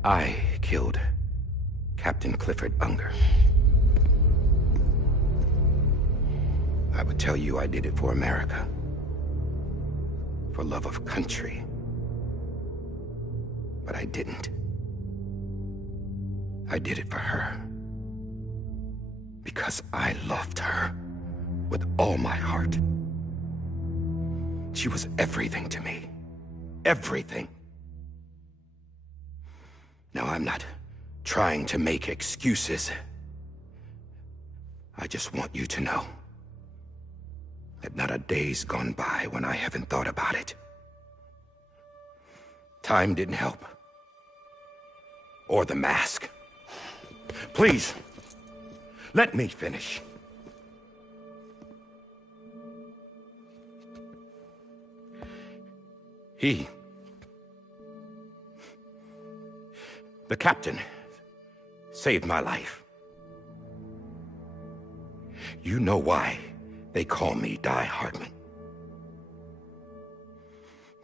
I killed Captain Clifford Unger. I would tell you I did it for America. For love of country. But I didn't. I did it for her. Because I loved her with all my heart. She was everything to me. Everything. Now, I'm not trying to make excuses. I just want you to know that not a day's gone by when I haven't thought about it. Time didn't help. Or the mask. Please, let me finish. The captain, saved my life. You know why they call me Die Hartman.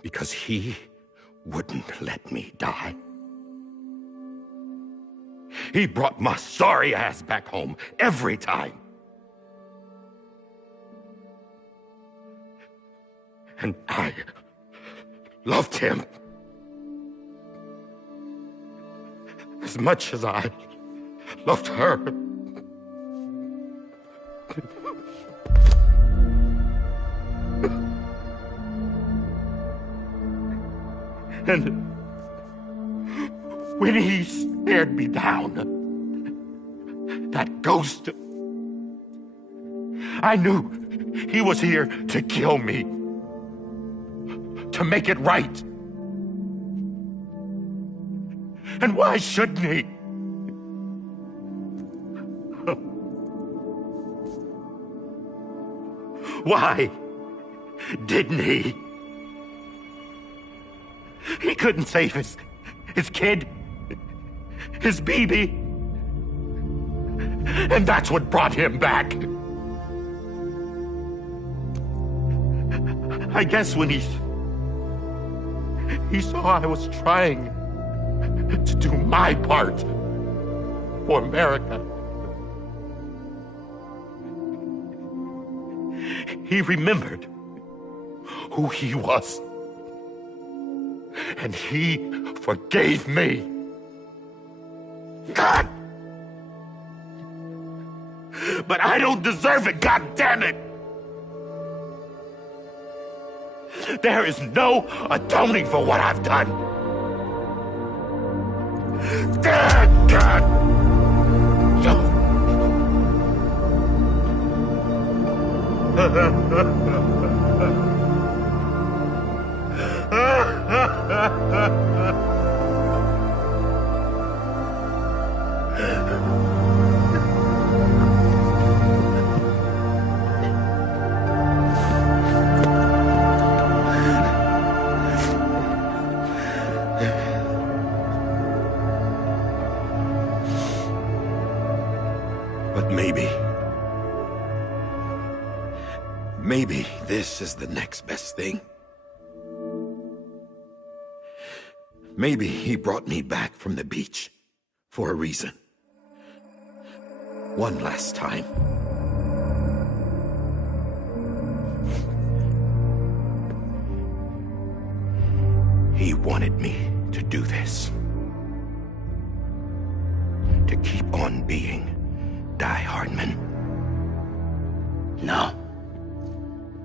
Because he wouldn't let me die. He brought my sorry ass back home every time. And I loved him as much as I loved her. And when he stared me down, that ghost, I knew he was here to kill me, to make it right. And why shouldn't he? Why didn't he? He couldn't save his kid, his baby. And that's what brought him back. I guess when he saw I was trying to do my part for America, he remembered who he was. And he forgave me. God! But I don't deserve it, God damn it! There is no atoning for what I've done. God! But maybe this is the next best thing. Maybe he brought me back from the beach for a reason. One last time. He wanted me to do this. To keep on being Die Hardman. No.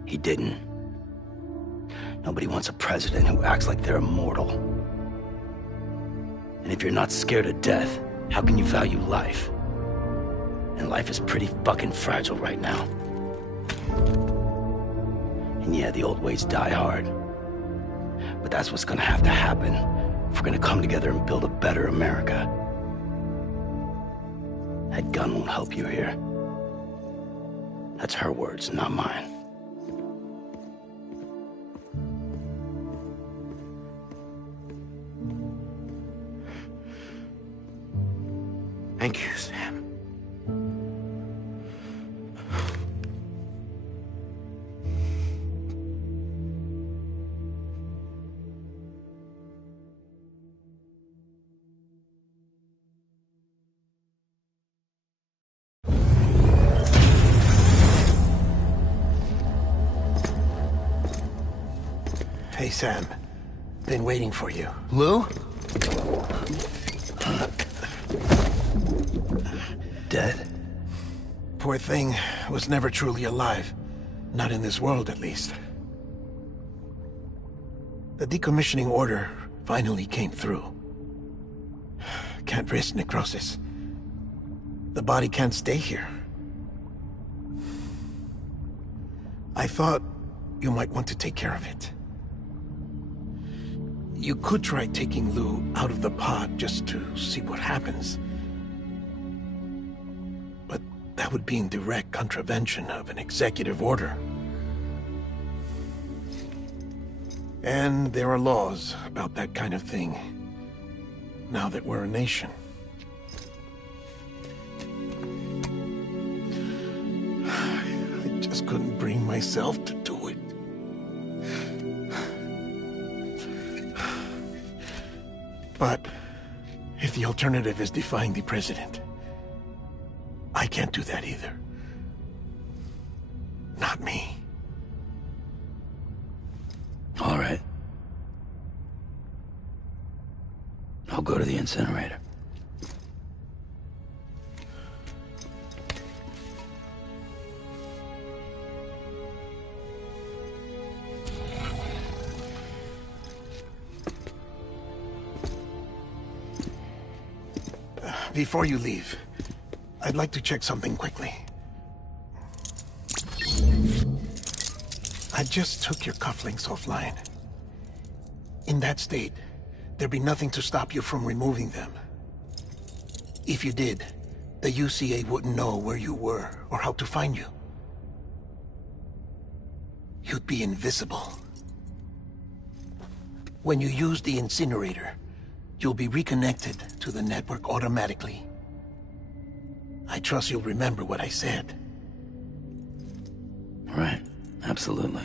He didn't. Nobody wants a president who acts like they're immortal. And if you're not scared of death, how can you value life? And life is pretty fucking fragile right now. And yeah, the old ways die hard. But that's what's gonna have to happen if we're gonna come together and build a better America. That gun won't help you here. That's her words, not mine. Thank you, Sam. Hey, Sam. Been waiting for you. Lou? Dead? Poor thing was never truly alive. Not in this world, at least. The decommissioning order finally came through. Can't risk necrosis. The body can't stay here. I thought you might want to take care of it. You could try taking Lou out of the pod just to see what happens. But that would be in direct contravention of an executive order. And there are laws about that kind of thing, now that we're a nation. I just couldn't bring myself to do it. But if the alternative is defying the president, I can't do that either. Not me. All right. I'll go to the incinerator. Before you leave, I'd like to check something quickly. I just took your cufflinks offline. In that state, there'd be nothing to stop you from removing them. If you did, the UCA wouldn't know where you were or how to find you. You'd be invisible. When you use the incinerator, you'll be reconnected to the network automatically. I trust you'll remember what I said. Right. Absolutely.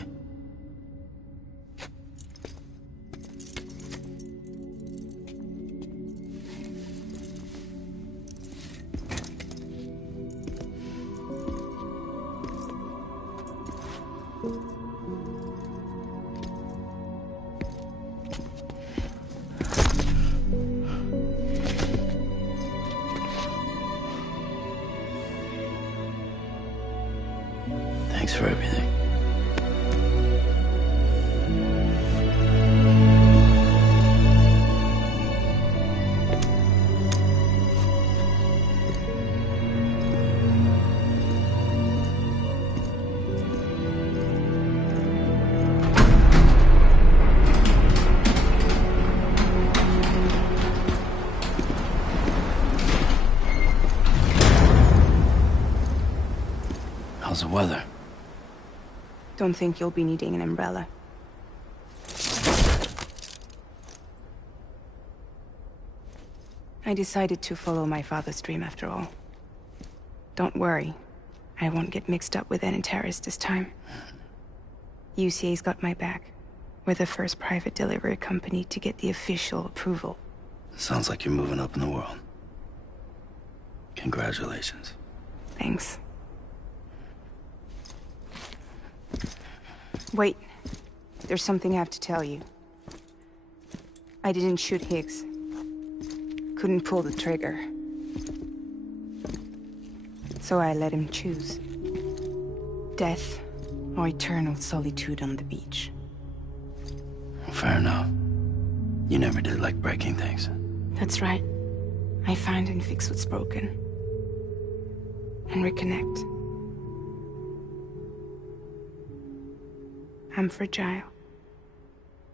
Thanks for everything. How's the weather? Don't think you'll be needing an umbrella. I decided to follow my father's dream after all. Don't worry. I won't get mixed up with any terrorists this time. UCA's got my back. We're the first private delivery company to get the official approval. Sounds like you're moving up in the world. Congratulations. Thanks. Wait. There's something I have to tell you. I didn't shoot Higgs. Couldn't pull the trigger. So I let him choose. Death or eternal solitude on the beach. Fair enough. You never did like breaking things. That's right. I find and fix what's broken. And reconnect. I'm fragile.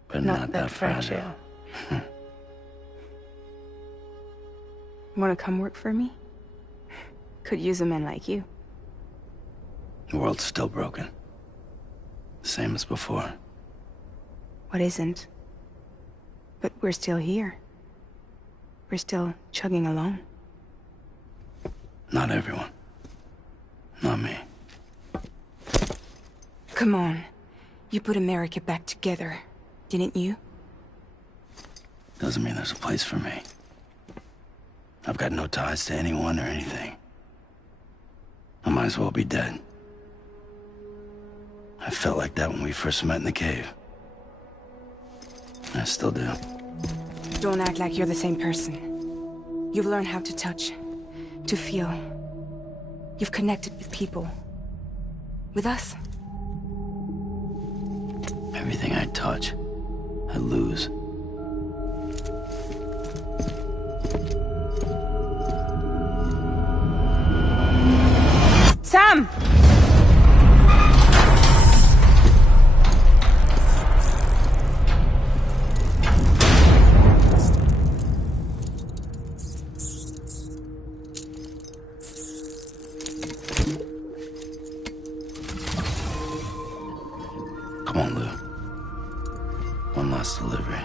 But not that fragile. Wanna come work for me? Could use a man like you. The world's still broken. Same as before. What isn't? But we're still here. We're still chugging along. Not everyone. Not me. Come on. You put America back together, didn't you? Doesn't mean there's a place for me. I've got no ties to anyone or anything. I might as well be dead. I felt like that when we first met in the cave. I still do. Don't act like you're the same person. You've learned how to touch, to feel. You've connected with people. With us. Everything I touch, I lose. Sam! Come on, Lou. One last delivery.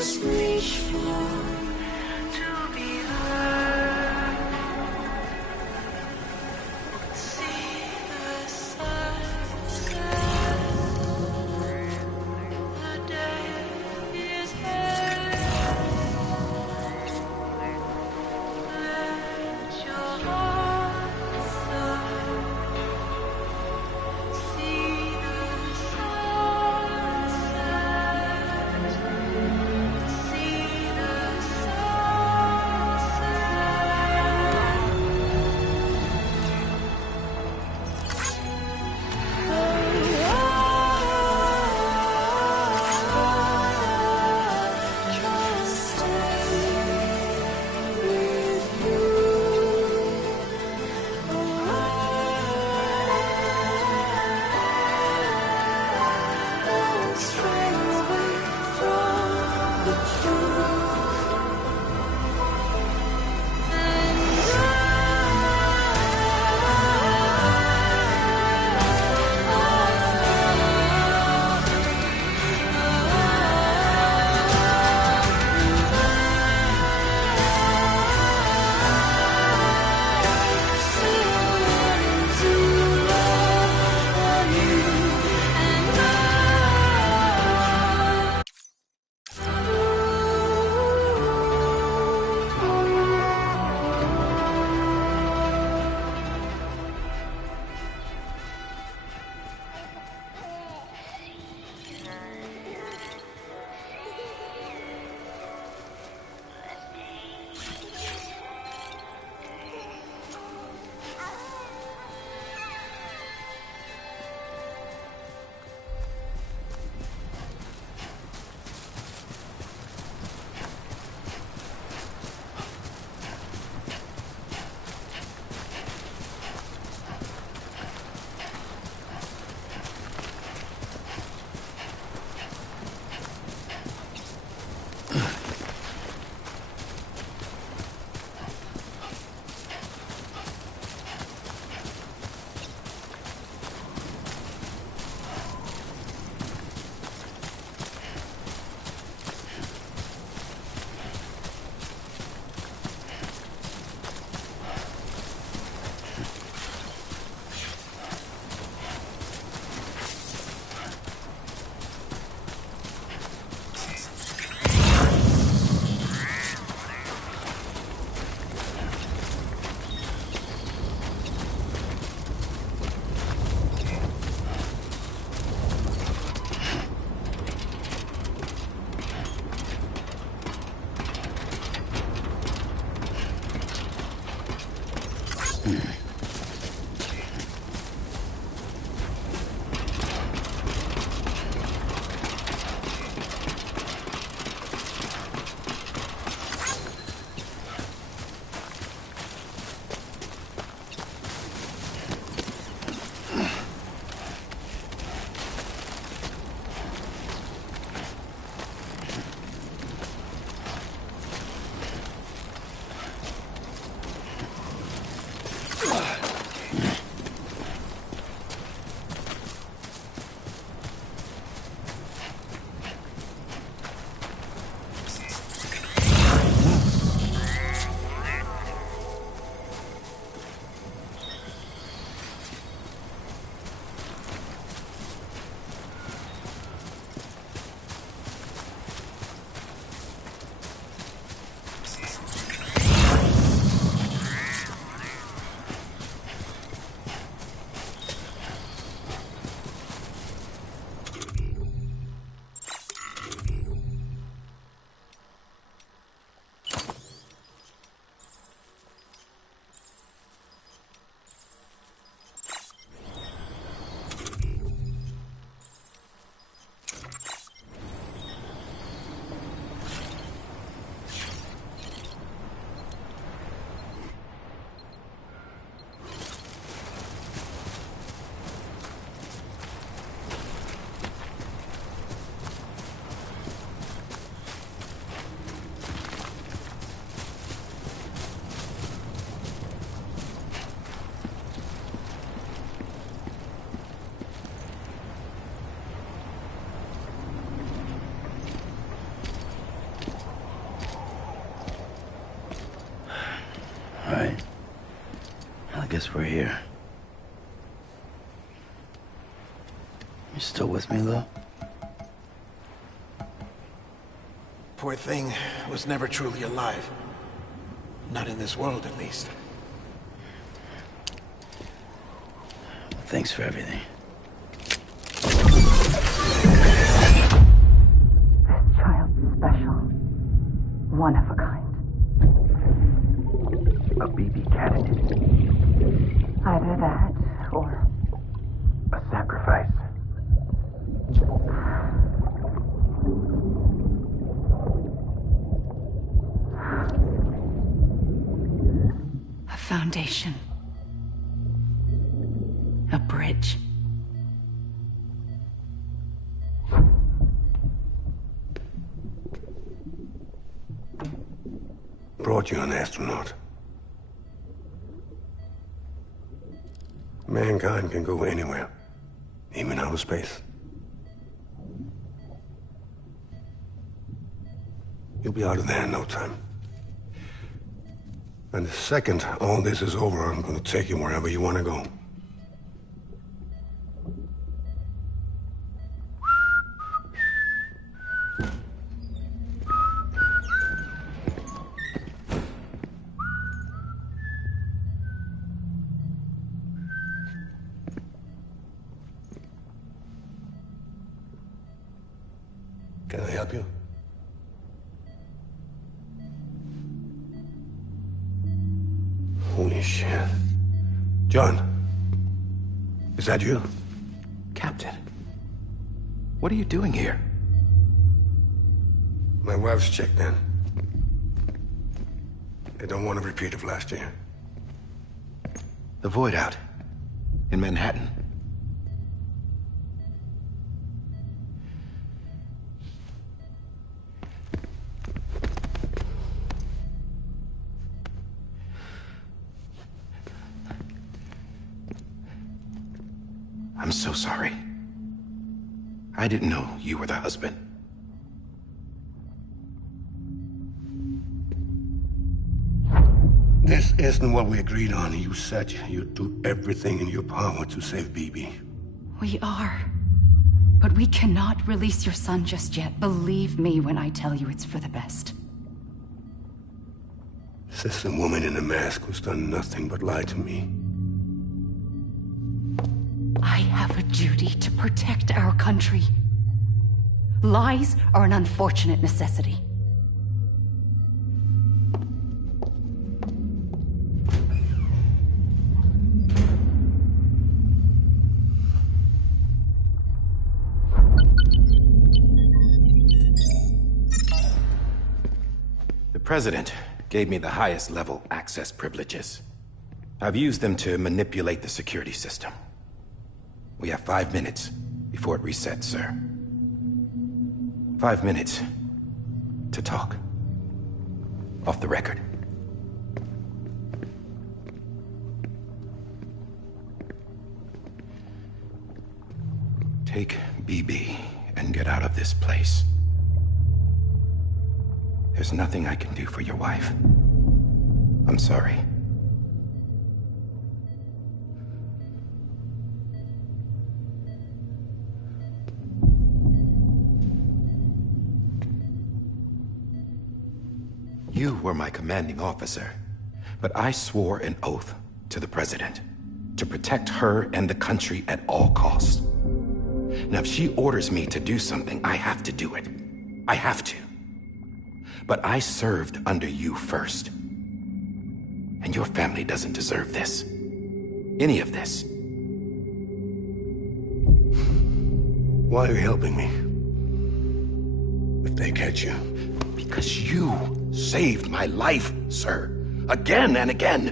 must reach for to be heard. See the sunset. The day is here. Let your heart soar. See the sunset. See the guess we're here. You still with me, though? Poor thing was never truly alive. Not in this world, at least. Thanks for everything. Child special. One of a kind. A BB candidate. Either that, or... a sacrifice. A foundation. A bridge. Brought you an astronaut. Mankind can go anywhere, even outer space. You'll be out of there in no time. And the second all this is over, I'm gonna take you wherever you want to go. Can I help you? Holy shit. John, is that you? Captain, what are you doing here? My wife's checked in. They don't want a repeat of last year. The Void Out. In Manhattan. I'm so sorry. I didn't know you were the husband. This isn't what we agreed on. You said you'd do everything in your power to save BB. We are. But we cannot release your son just yet. Believe me when I tell you it's for the best. This is a woman in a mask who's done nothing but lie to me. I have a duty to protect our country. Lies are an unfortunate necessity. The President gave me the highest level access privileges. I've used them to manipulate the security system. We have 5 minutes before it resets, sir. 5 minutes to talk. Off the record. Take BB and get out of this place. There's nothing I can do for your wife. I'm sorry. You were my commanding officer, but I swore an oath to the President to protect her and the country at all costs. Now, if she orders me to do something, I have to do it. I have to. But I served under you first. And your family doesn't deserve this. Any of this. Why are you helping me? If they catch you. Because you saved my life, sir. Again and again.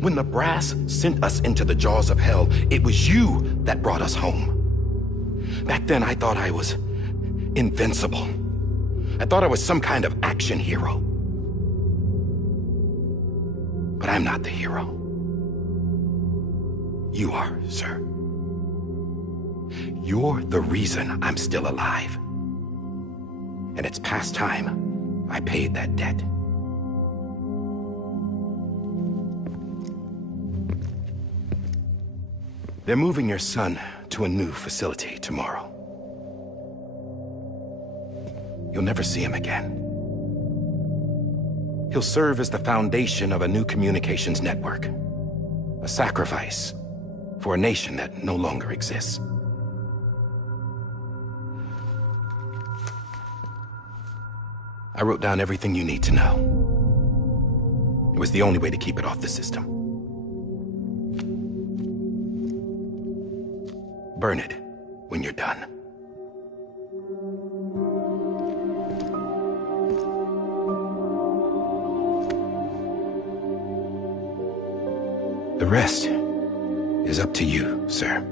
When the brass sent us into the jaws of hell, it was you that brought us home. Back then, I thought I was invincible. I thought I was some kind of action hero. But I'm not the hero. You are, sir. You're the reason I'm still alive. And it's past time I paid that debt. They're moving your son to a new facility tomorrow. You'll never see him again. He'll serve as the foundation of a new communications network. A sacrifice for a nation that no longer exists. I wrote down everything you need to know. It was the only way to keep it off the system. Burn it when you're done. The rest is up to you, sir.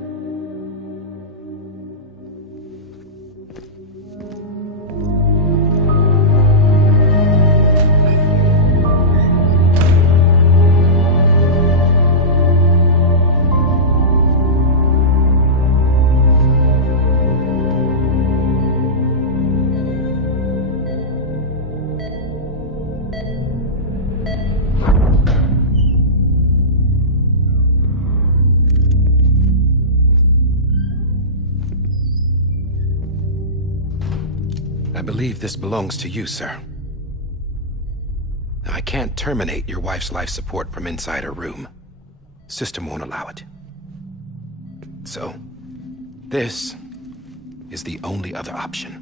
I believe this belongs to you, sir. Now, I can't terminate your wife's life support from inside her room. System won't allow it. So, this is the only other option.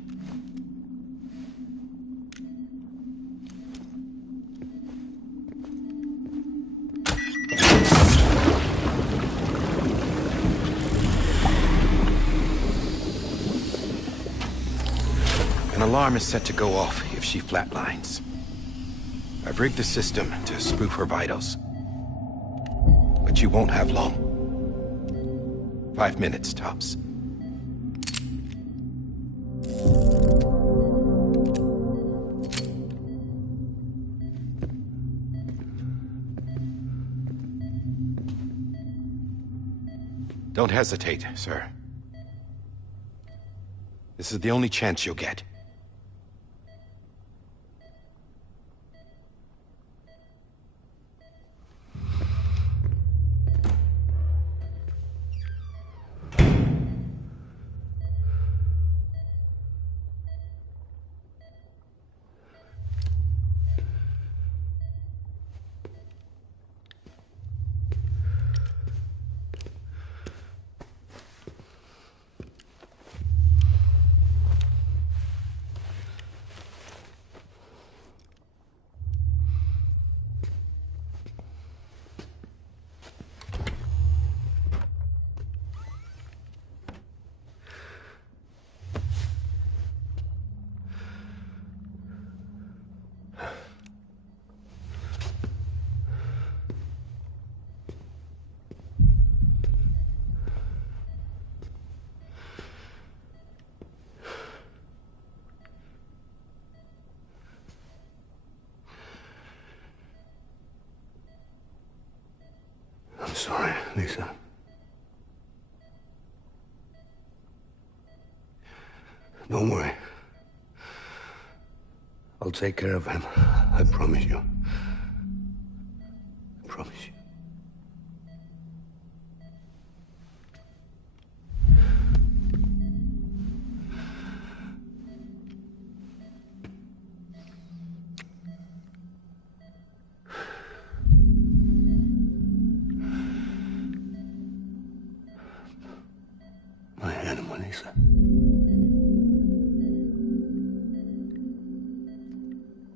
An alarm is set to go off if she flatlines. I've rigged the system to spoof her vitals. But you won't have long. 5 minutes, tops. Don't hesitate, sir. This is the only chance you'll get. I'm sorry, Lisa. Don't worry. I'll take care of him. I promise you. I promise you. My animal, Lisa.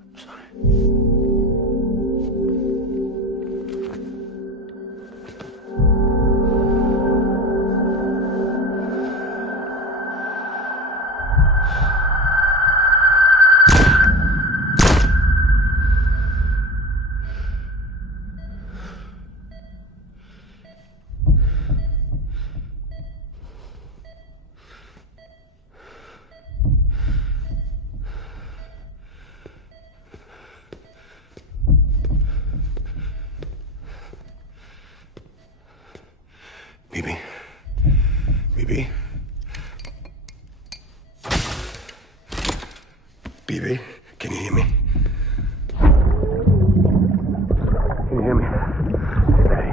I'm sorry. Bibi. Bibi. Bibi, can you hear me? Can you hear me? Steady.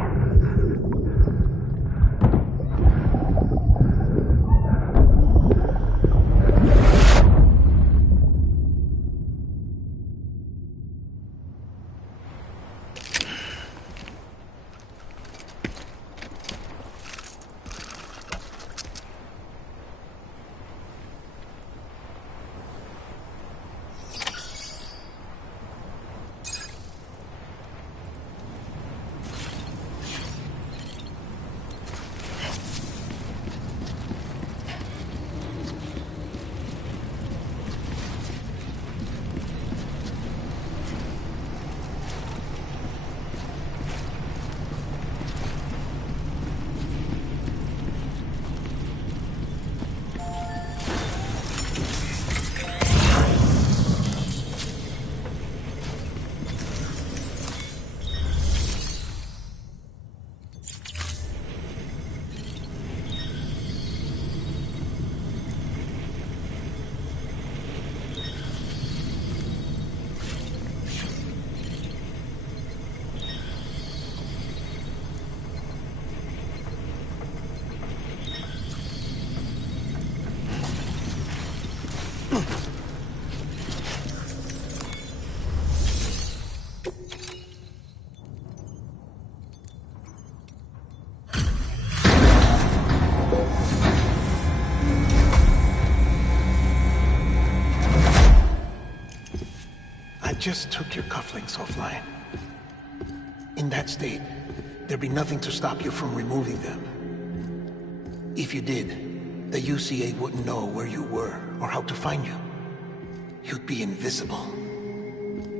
I just took your cufflinks offline. In that state, there'd be nothing to stop you from removing them. If you did, the UCA wouldn't know where you were or how to find you. You'd be invisible.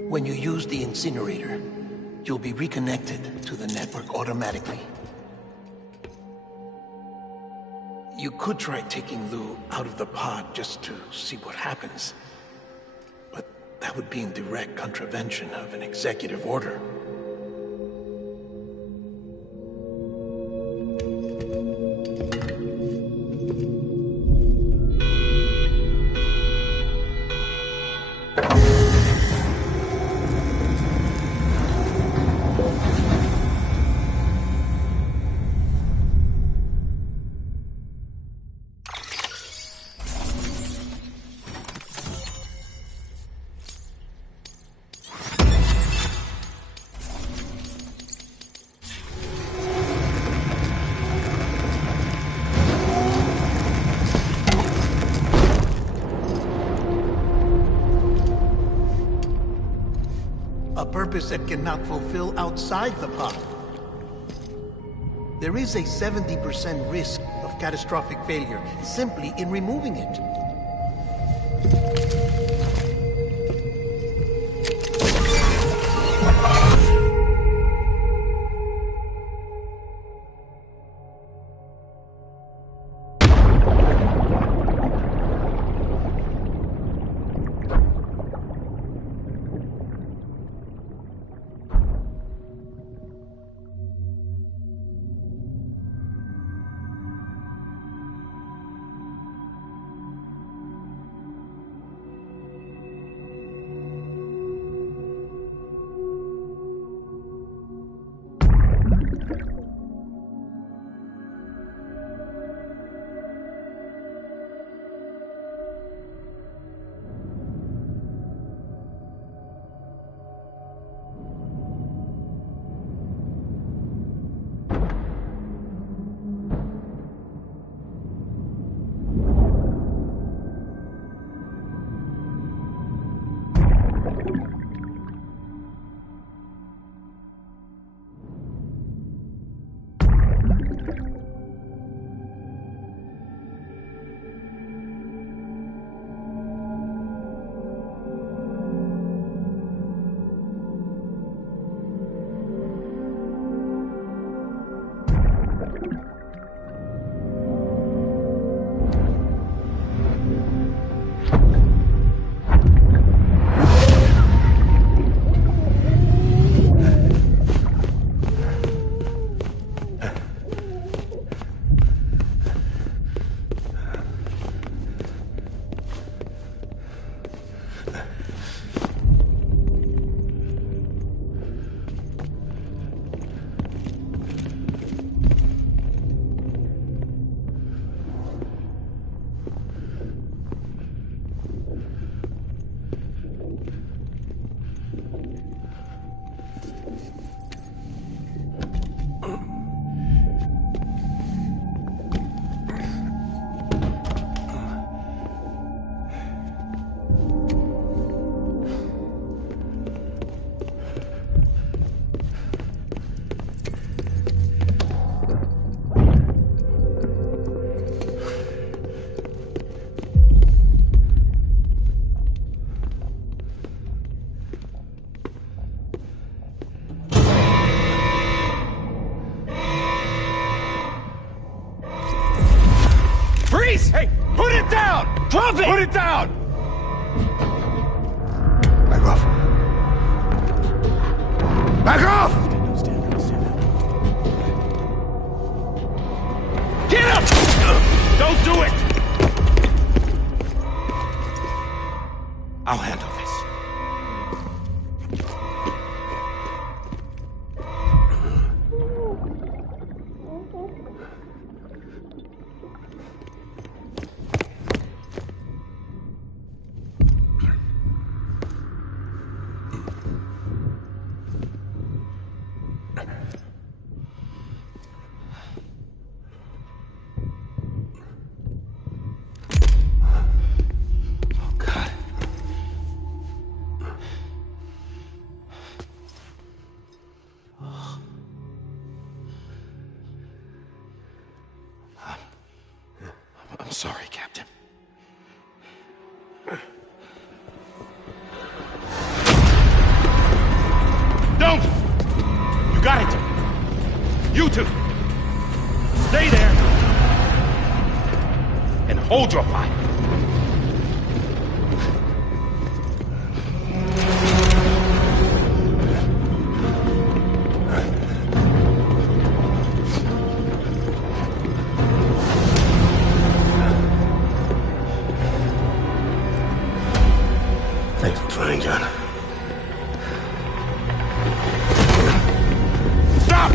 When you use the incinerator, you'll be reconnected to the network automatically. You could try taking Lou out of the pod just to see what happens. But that would be in direct contravention of an executive order. That cannot fulfill outside the pod. There is a 70% risk of catastrophic failure simply in removing it. Hey, put it down! Drop it! Put it down! Back off. Back off! Get up! Don't do it! I'll handle this. sorry, Captain. Don't! You got it! You two! Stay there! And hold your fire! Thanks for trying, John. Stop!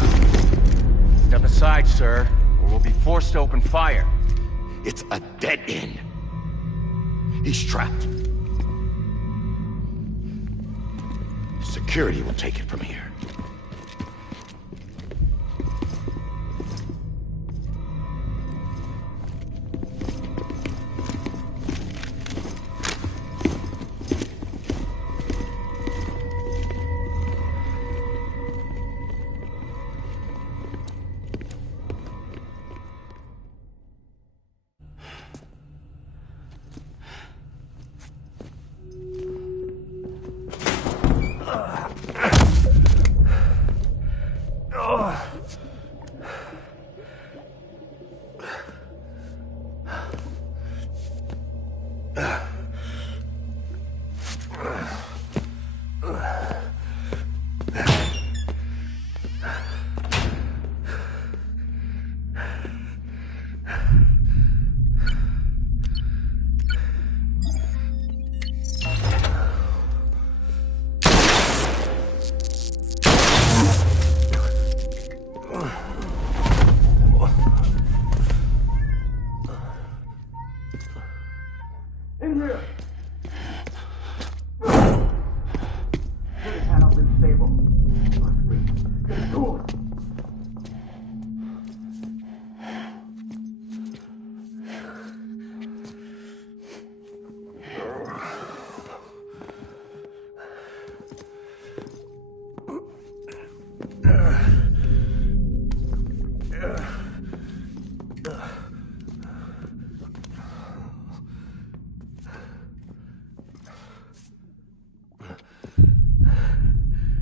Step aside, sir, or we'll be forced to open fire. It's a dead end. He's trapped. Security will take it from here.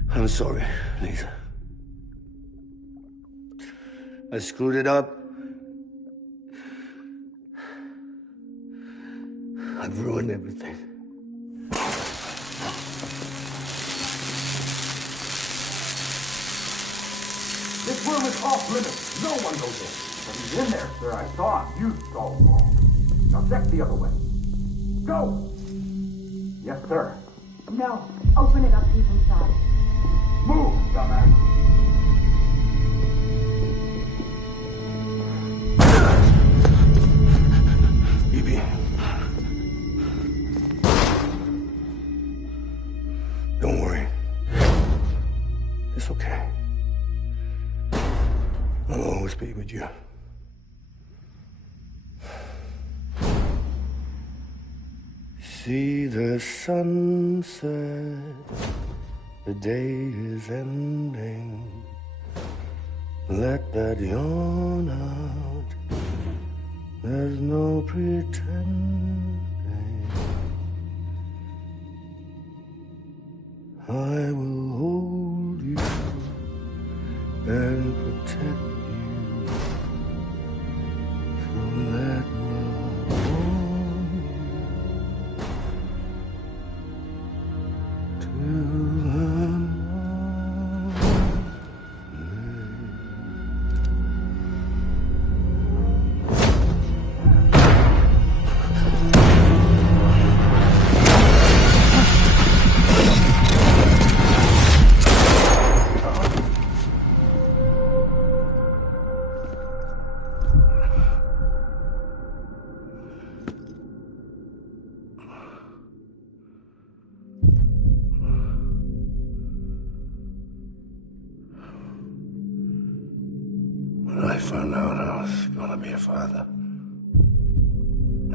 I'm sorry, Lisa. I screwed it up. I've ruined everything. This room is off limits. No one goes in. But he's in there, sir. I saw him. You saw him all. Now check the other way. Go! Yes, sir. No. Open it up deep inside. Move, dumbass. Evie. Don't worry. It's okay. I'll always be with you. See the sunset. The day is ending. Let that yawn out. There's no pretending. I will hold you and protect you. So let love warm you till When I found out I was gonna be a father,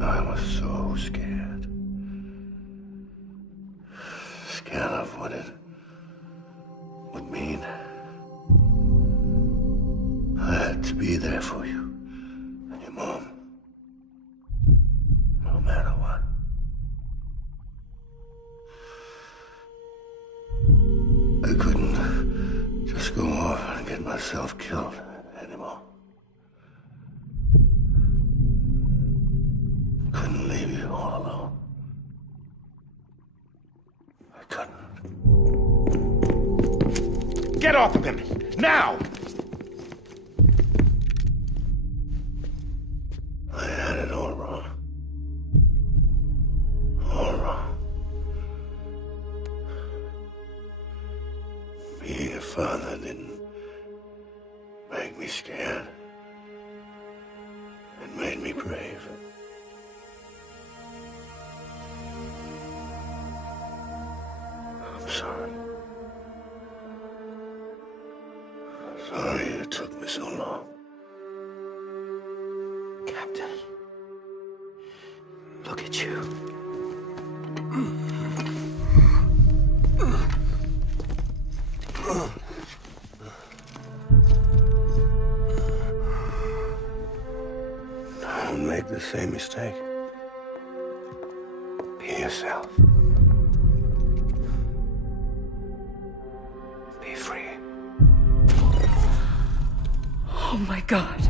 I was so scared. Scared of what it would mean. I had to be there for you and your mom. myself killed anymore. Couldn't leave you all alone. I couldn't. Get off of him! Now! I had it all wrong. All wrong. Being a father didn't make me scared. It made me brave. I'm sorry. Sorry it took me so long. Captain, look at you. Don't make the same mistake. Be yourself. Be free. Oh my God.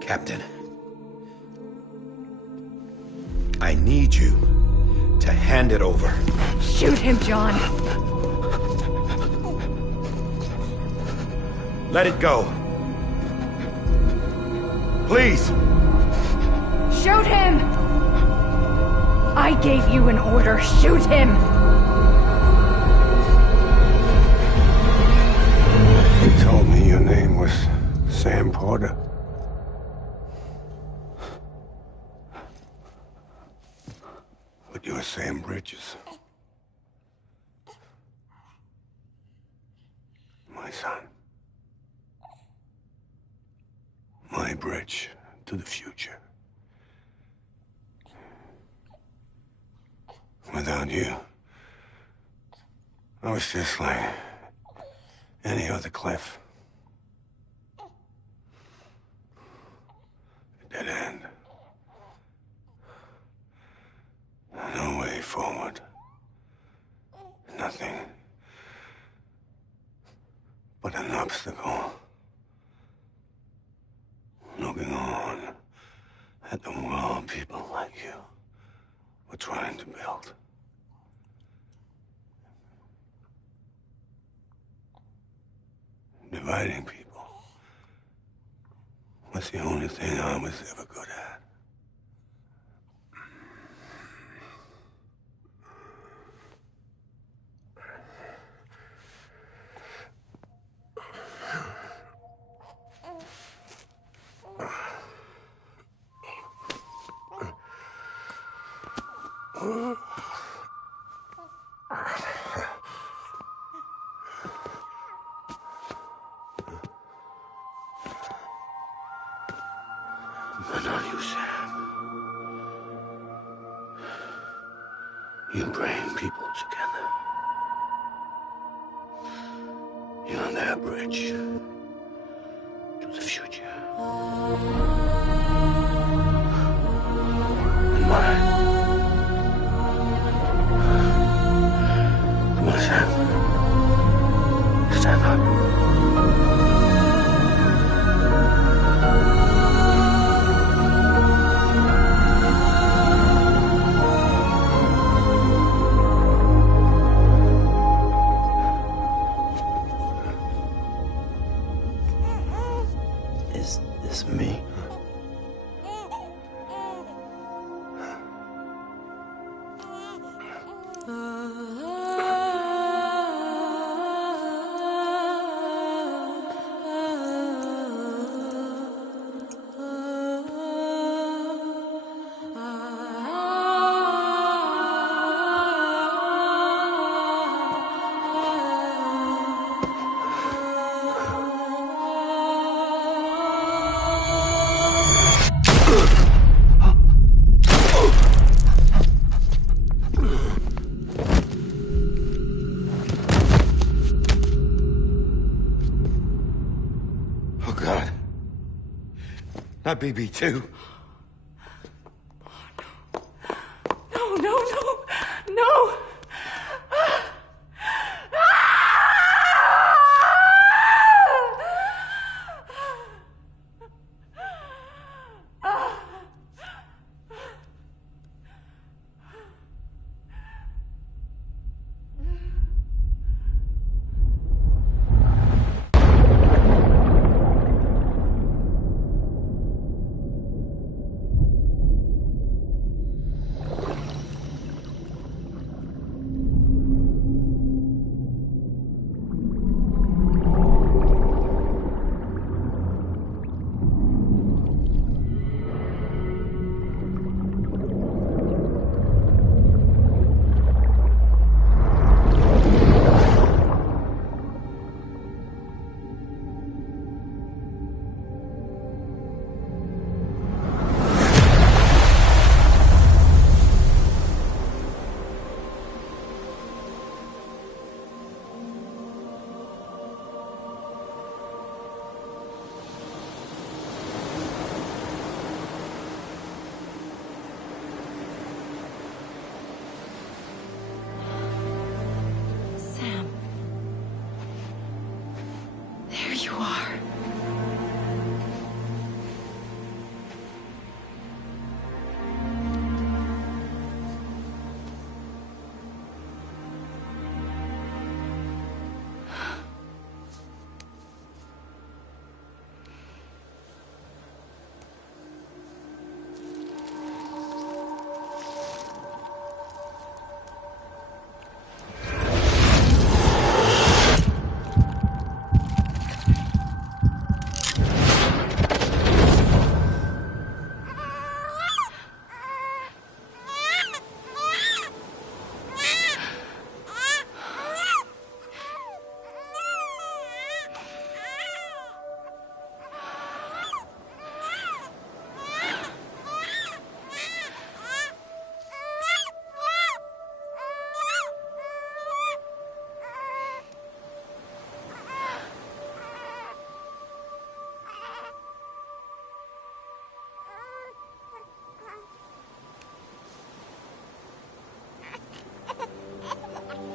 Captain, I need you to hand it over. Shoot him, John. Let it go. Please. Shoot him! I gave you an order. Shoot him! You told me your name was Sam Porter. But you're Sam Bridges. My son. My bridge to the future. Without you, I was just like any other cliff. A dead end. No way forward. Nothing but an obstacle. Looking on at the world people like you were trying to build. Dividing people was the only thing I was ever good at. But not you, Sam. You bring people together. You're their bridge to the future. And mine. Come on, Sam. Stand up. Is this me? Not BB2. you are.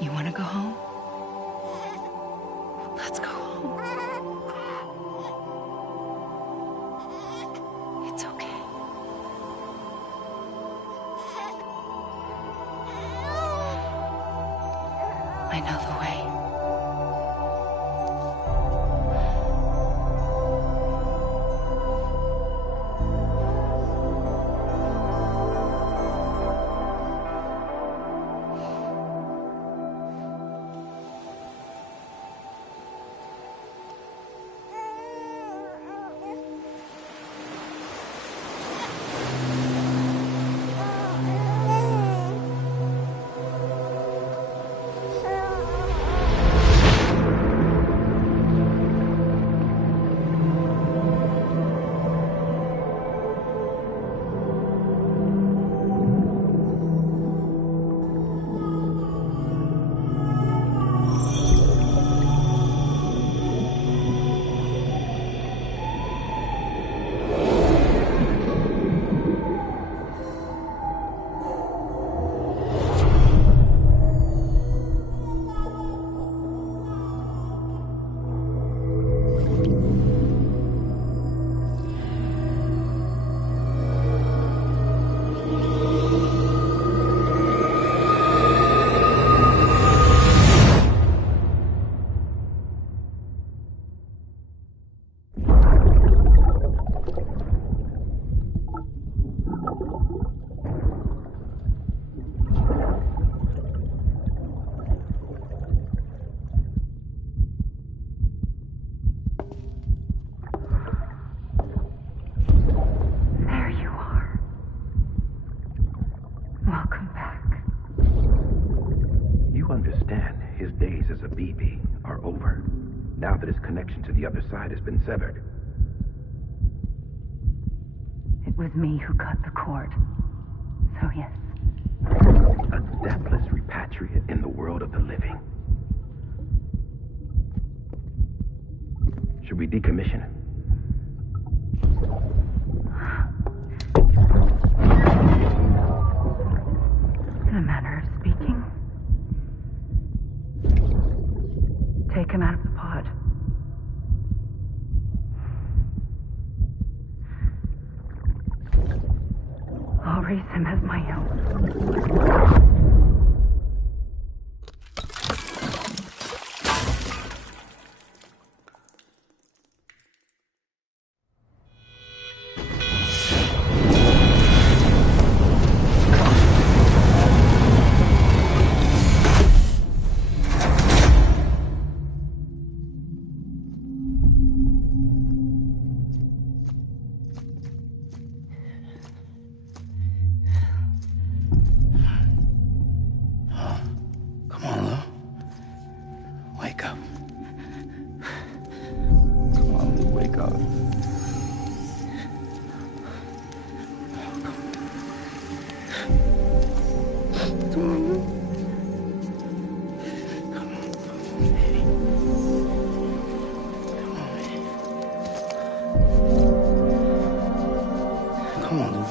You want to go home? Let's go home. It's okay. I know the way. Now that his connection to the other side has been severed. It was me who cut the cord. So yes. A deathless repatriate in the world of the living. Should we decommission him? In a manner of speaking. Take him out of the pod. I'll raise him as my own.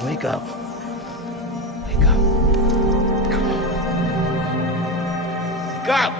Wake up. Wake up. Come on. Wake up!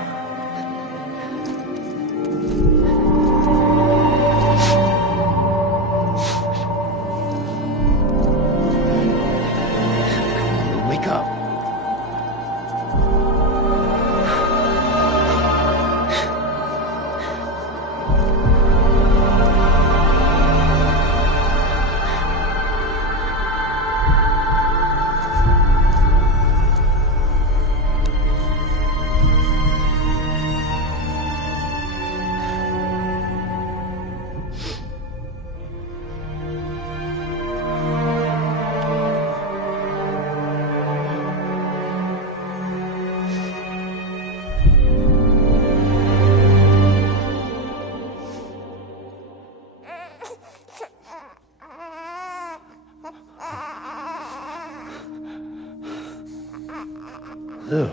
Ew.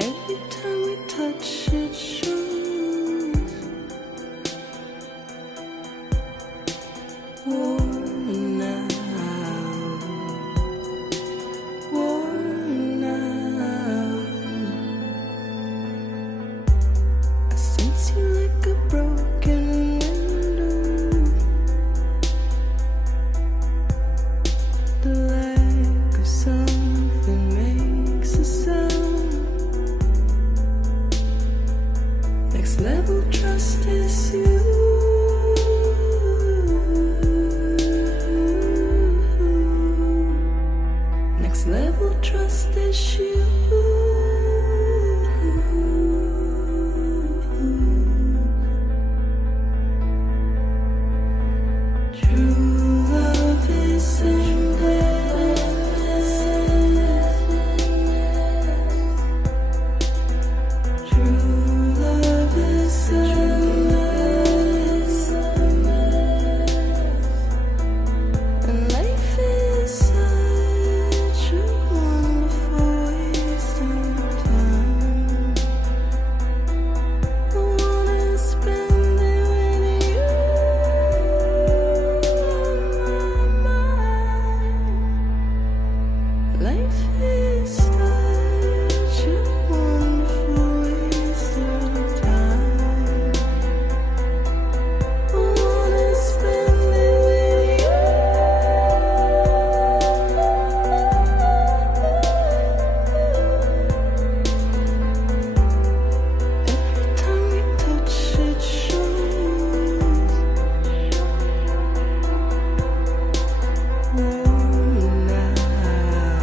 Every time we touch it shows worn out, worn out. I sense you like a broken window, the lack of something makes a sound. Next level trust is you. Next level trust is you. True love is endless. True love is endless. And life is such a wonderful waste of time. I wanna spend it with you on my mind. Life is such a wonderful waste of time. I wanna spend it with you. Every time we touch it shows worn out,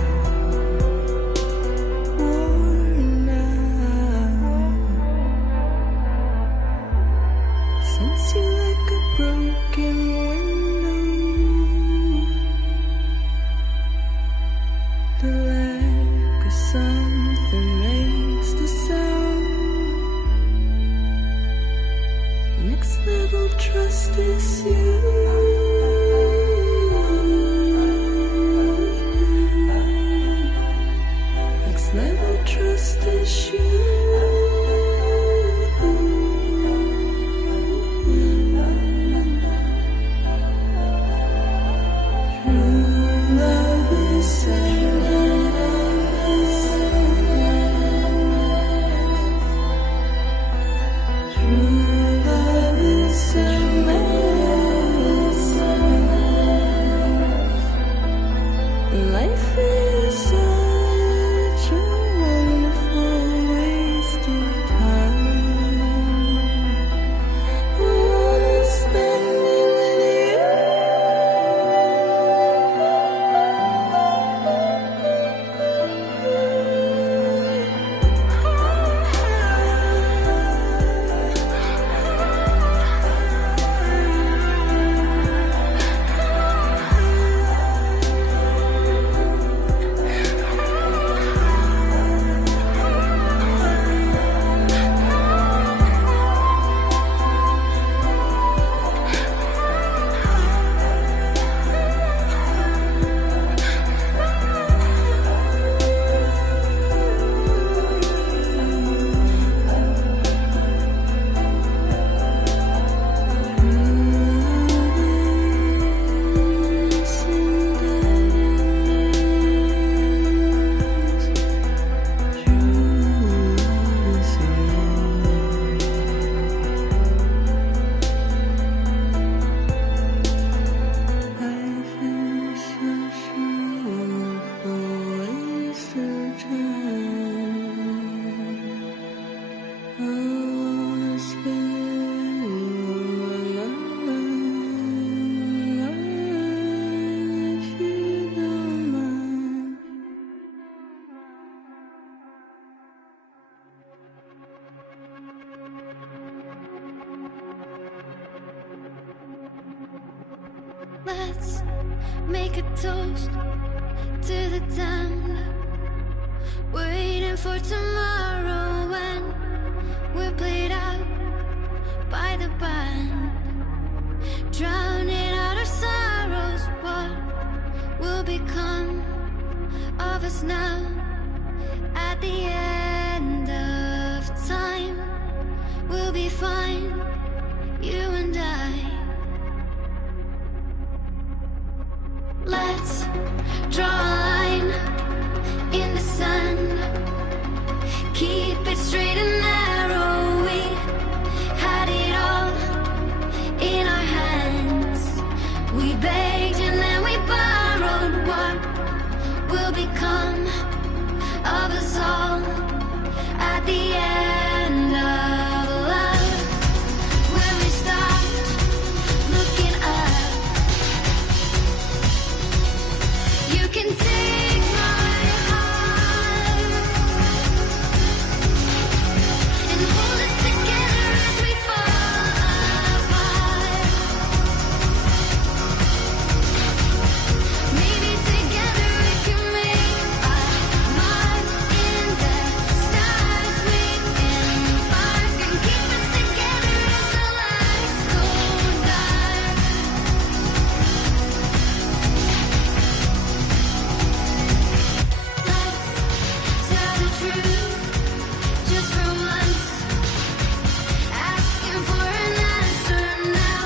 worn out. Sense you like a broken window, the lack of something makes the sound. Next level trust is you. Next level trust is you. True love is endless. True love is endless. Life is such a wonderful waste of time. I wanna spend it with you. Let's make a toast to the damned, waiting for tomorrow when we're played out by the band, drowning out our sorrows. What will become of us now at the end of time? We'll be fine, you and I. Let's draw a line in the sand, keep it straight and narrow. We had it all in our hands. We begged and then we borrowed. What will become of us all at the end of love? When we stopped looking up, you can take my heart and hold it together as we fall apart. Maybe together we can make a mark in the stars. We embark and keep us together as the lights go dark. Let's tell the truth just for once, asking for an answer now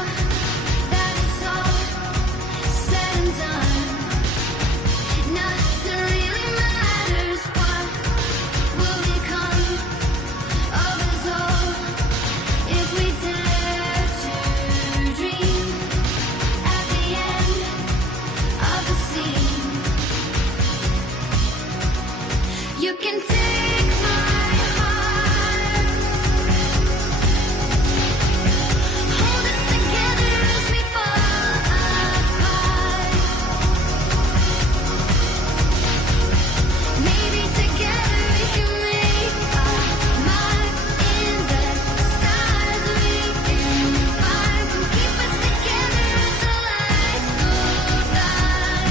that it's all said and done. Nothing really matters. What will become of us all if we dare to dream at the end of the scene? You can take my heart, hold it together as we fall apart. Maybe together we can make a mark in the stars. We embark and keep us together as the lights go dark.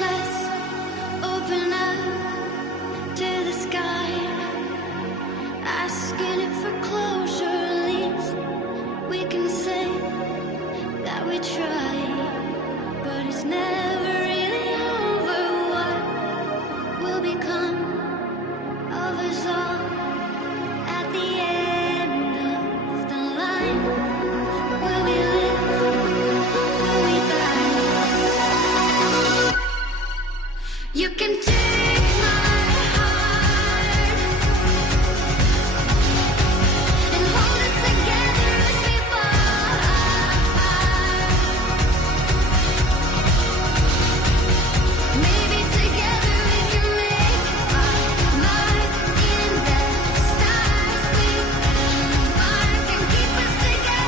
Let's open up to the sky, asking it for closure. At least we can say that we tried, but it's never really over. What will become of us all at the end of the line? Will we live? Will we die? You can take my heart and hold it together as we fall apart. Maybe together we can make a mark in the stars. We embark and keep us together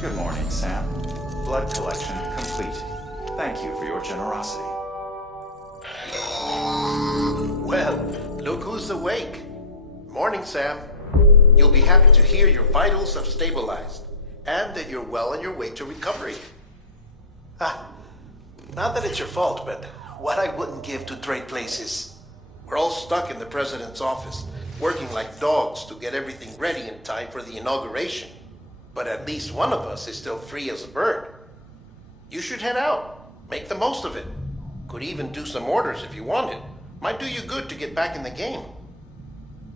Good morning, Sam. Blood collection complete. Thank you for your generosity. Well, look who's awake. Morning, Sam. You'll be happy to hear your vitals have stabilized, and that you're well on your way to recovery. Not that it's your fault, but what I wouldn't give to trade places. We're all stuck in the president's office, working like dogs to get everything ready in time for the inauguration. But at least one of us is still free as a bird. You should head out. Make the most of it. Could even do some orders if you wanted. Might do you good to get back in the game.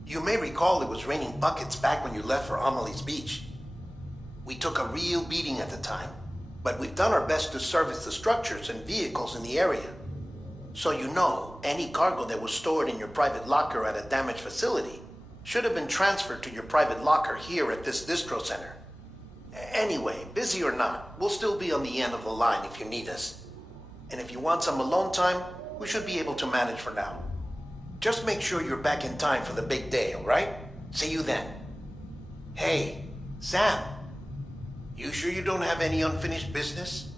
You may recall it was raining buckets back when you left for Amelie's Beach. We took a real beating at the time, but we've done our best to service the structures and vehicles in the area. So you know, any cargo that was stored in your private locker at a damaged facility should have been transferred to your private locker here at this distro center. Anyway, busy or not, we'll still be on the end of the line if you need us. And if you want some alone time, we should be able to manage for now. Just make sure you're back in time for the big day, all right? See you then. Hey, Sam. You sure you don't have any unfinished business?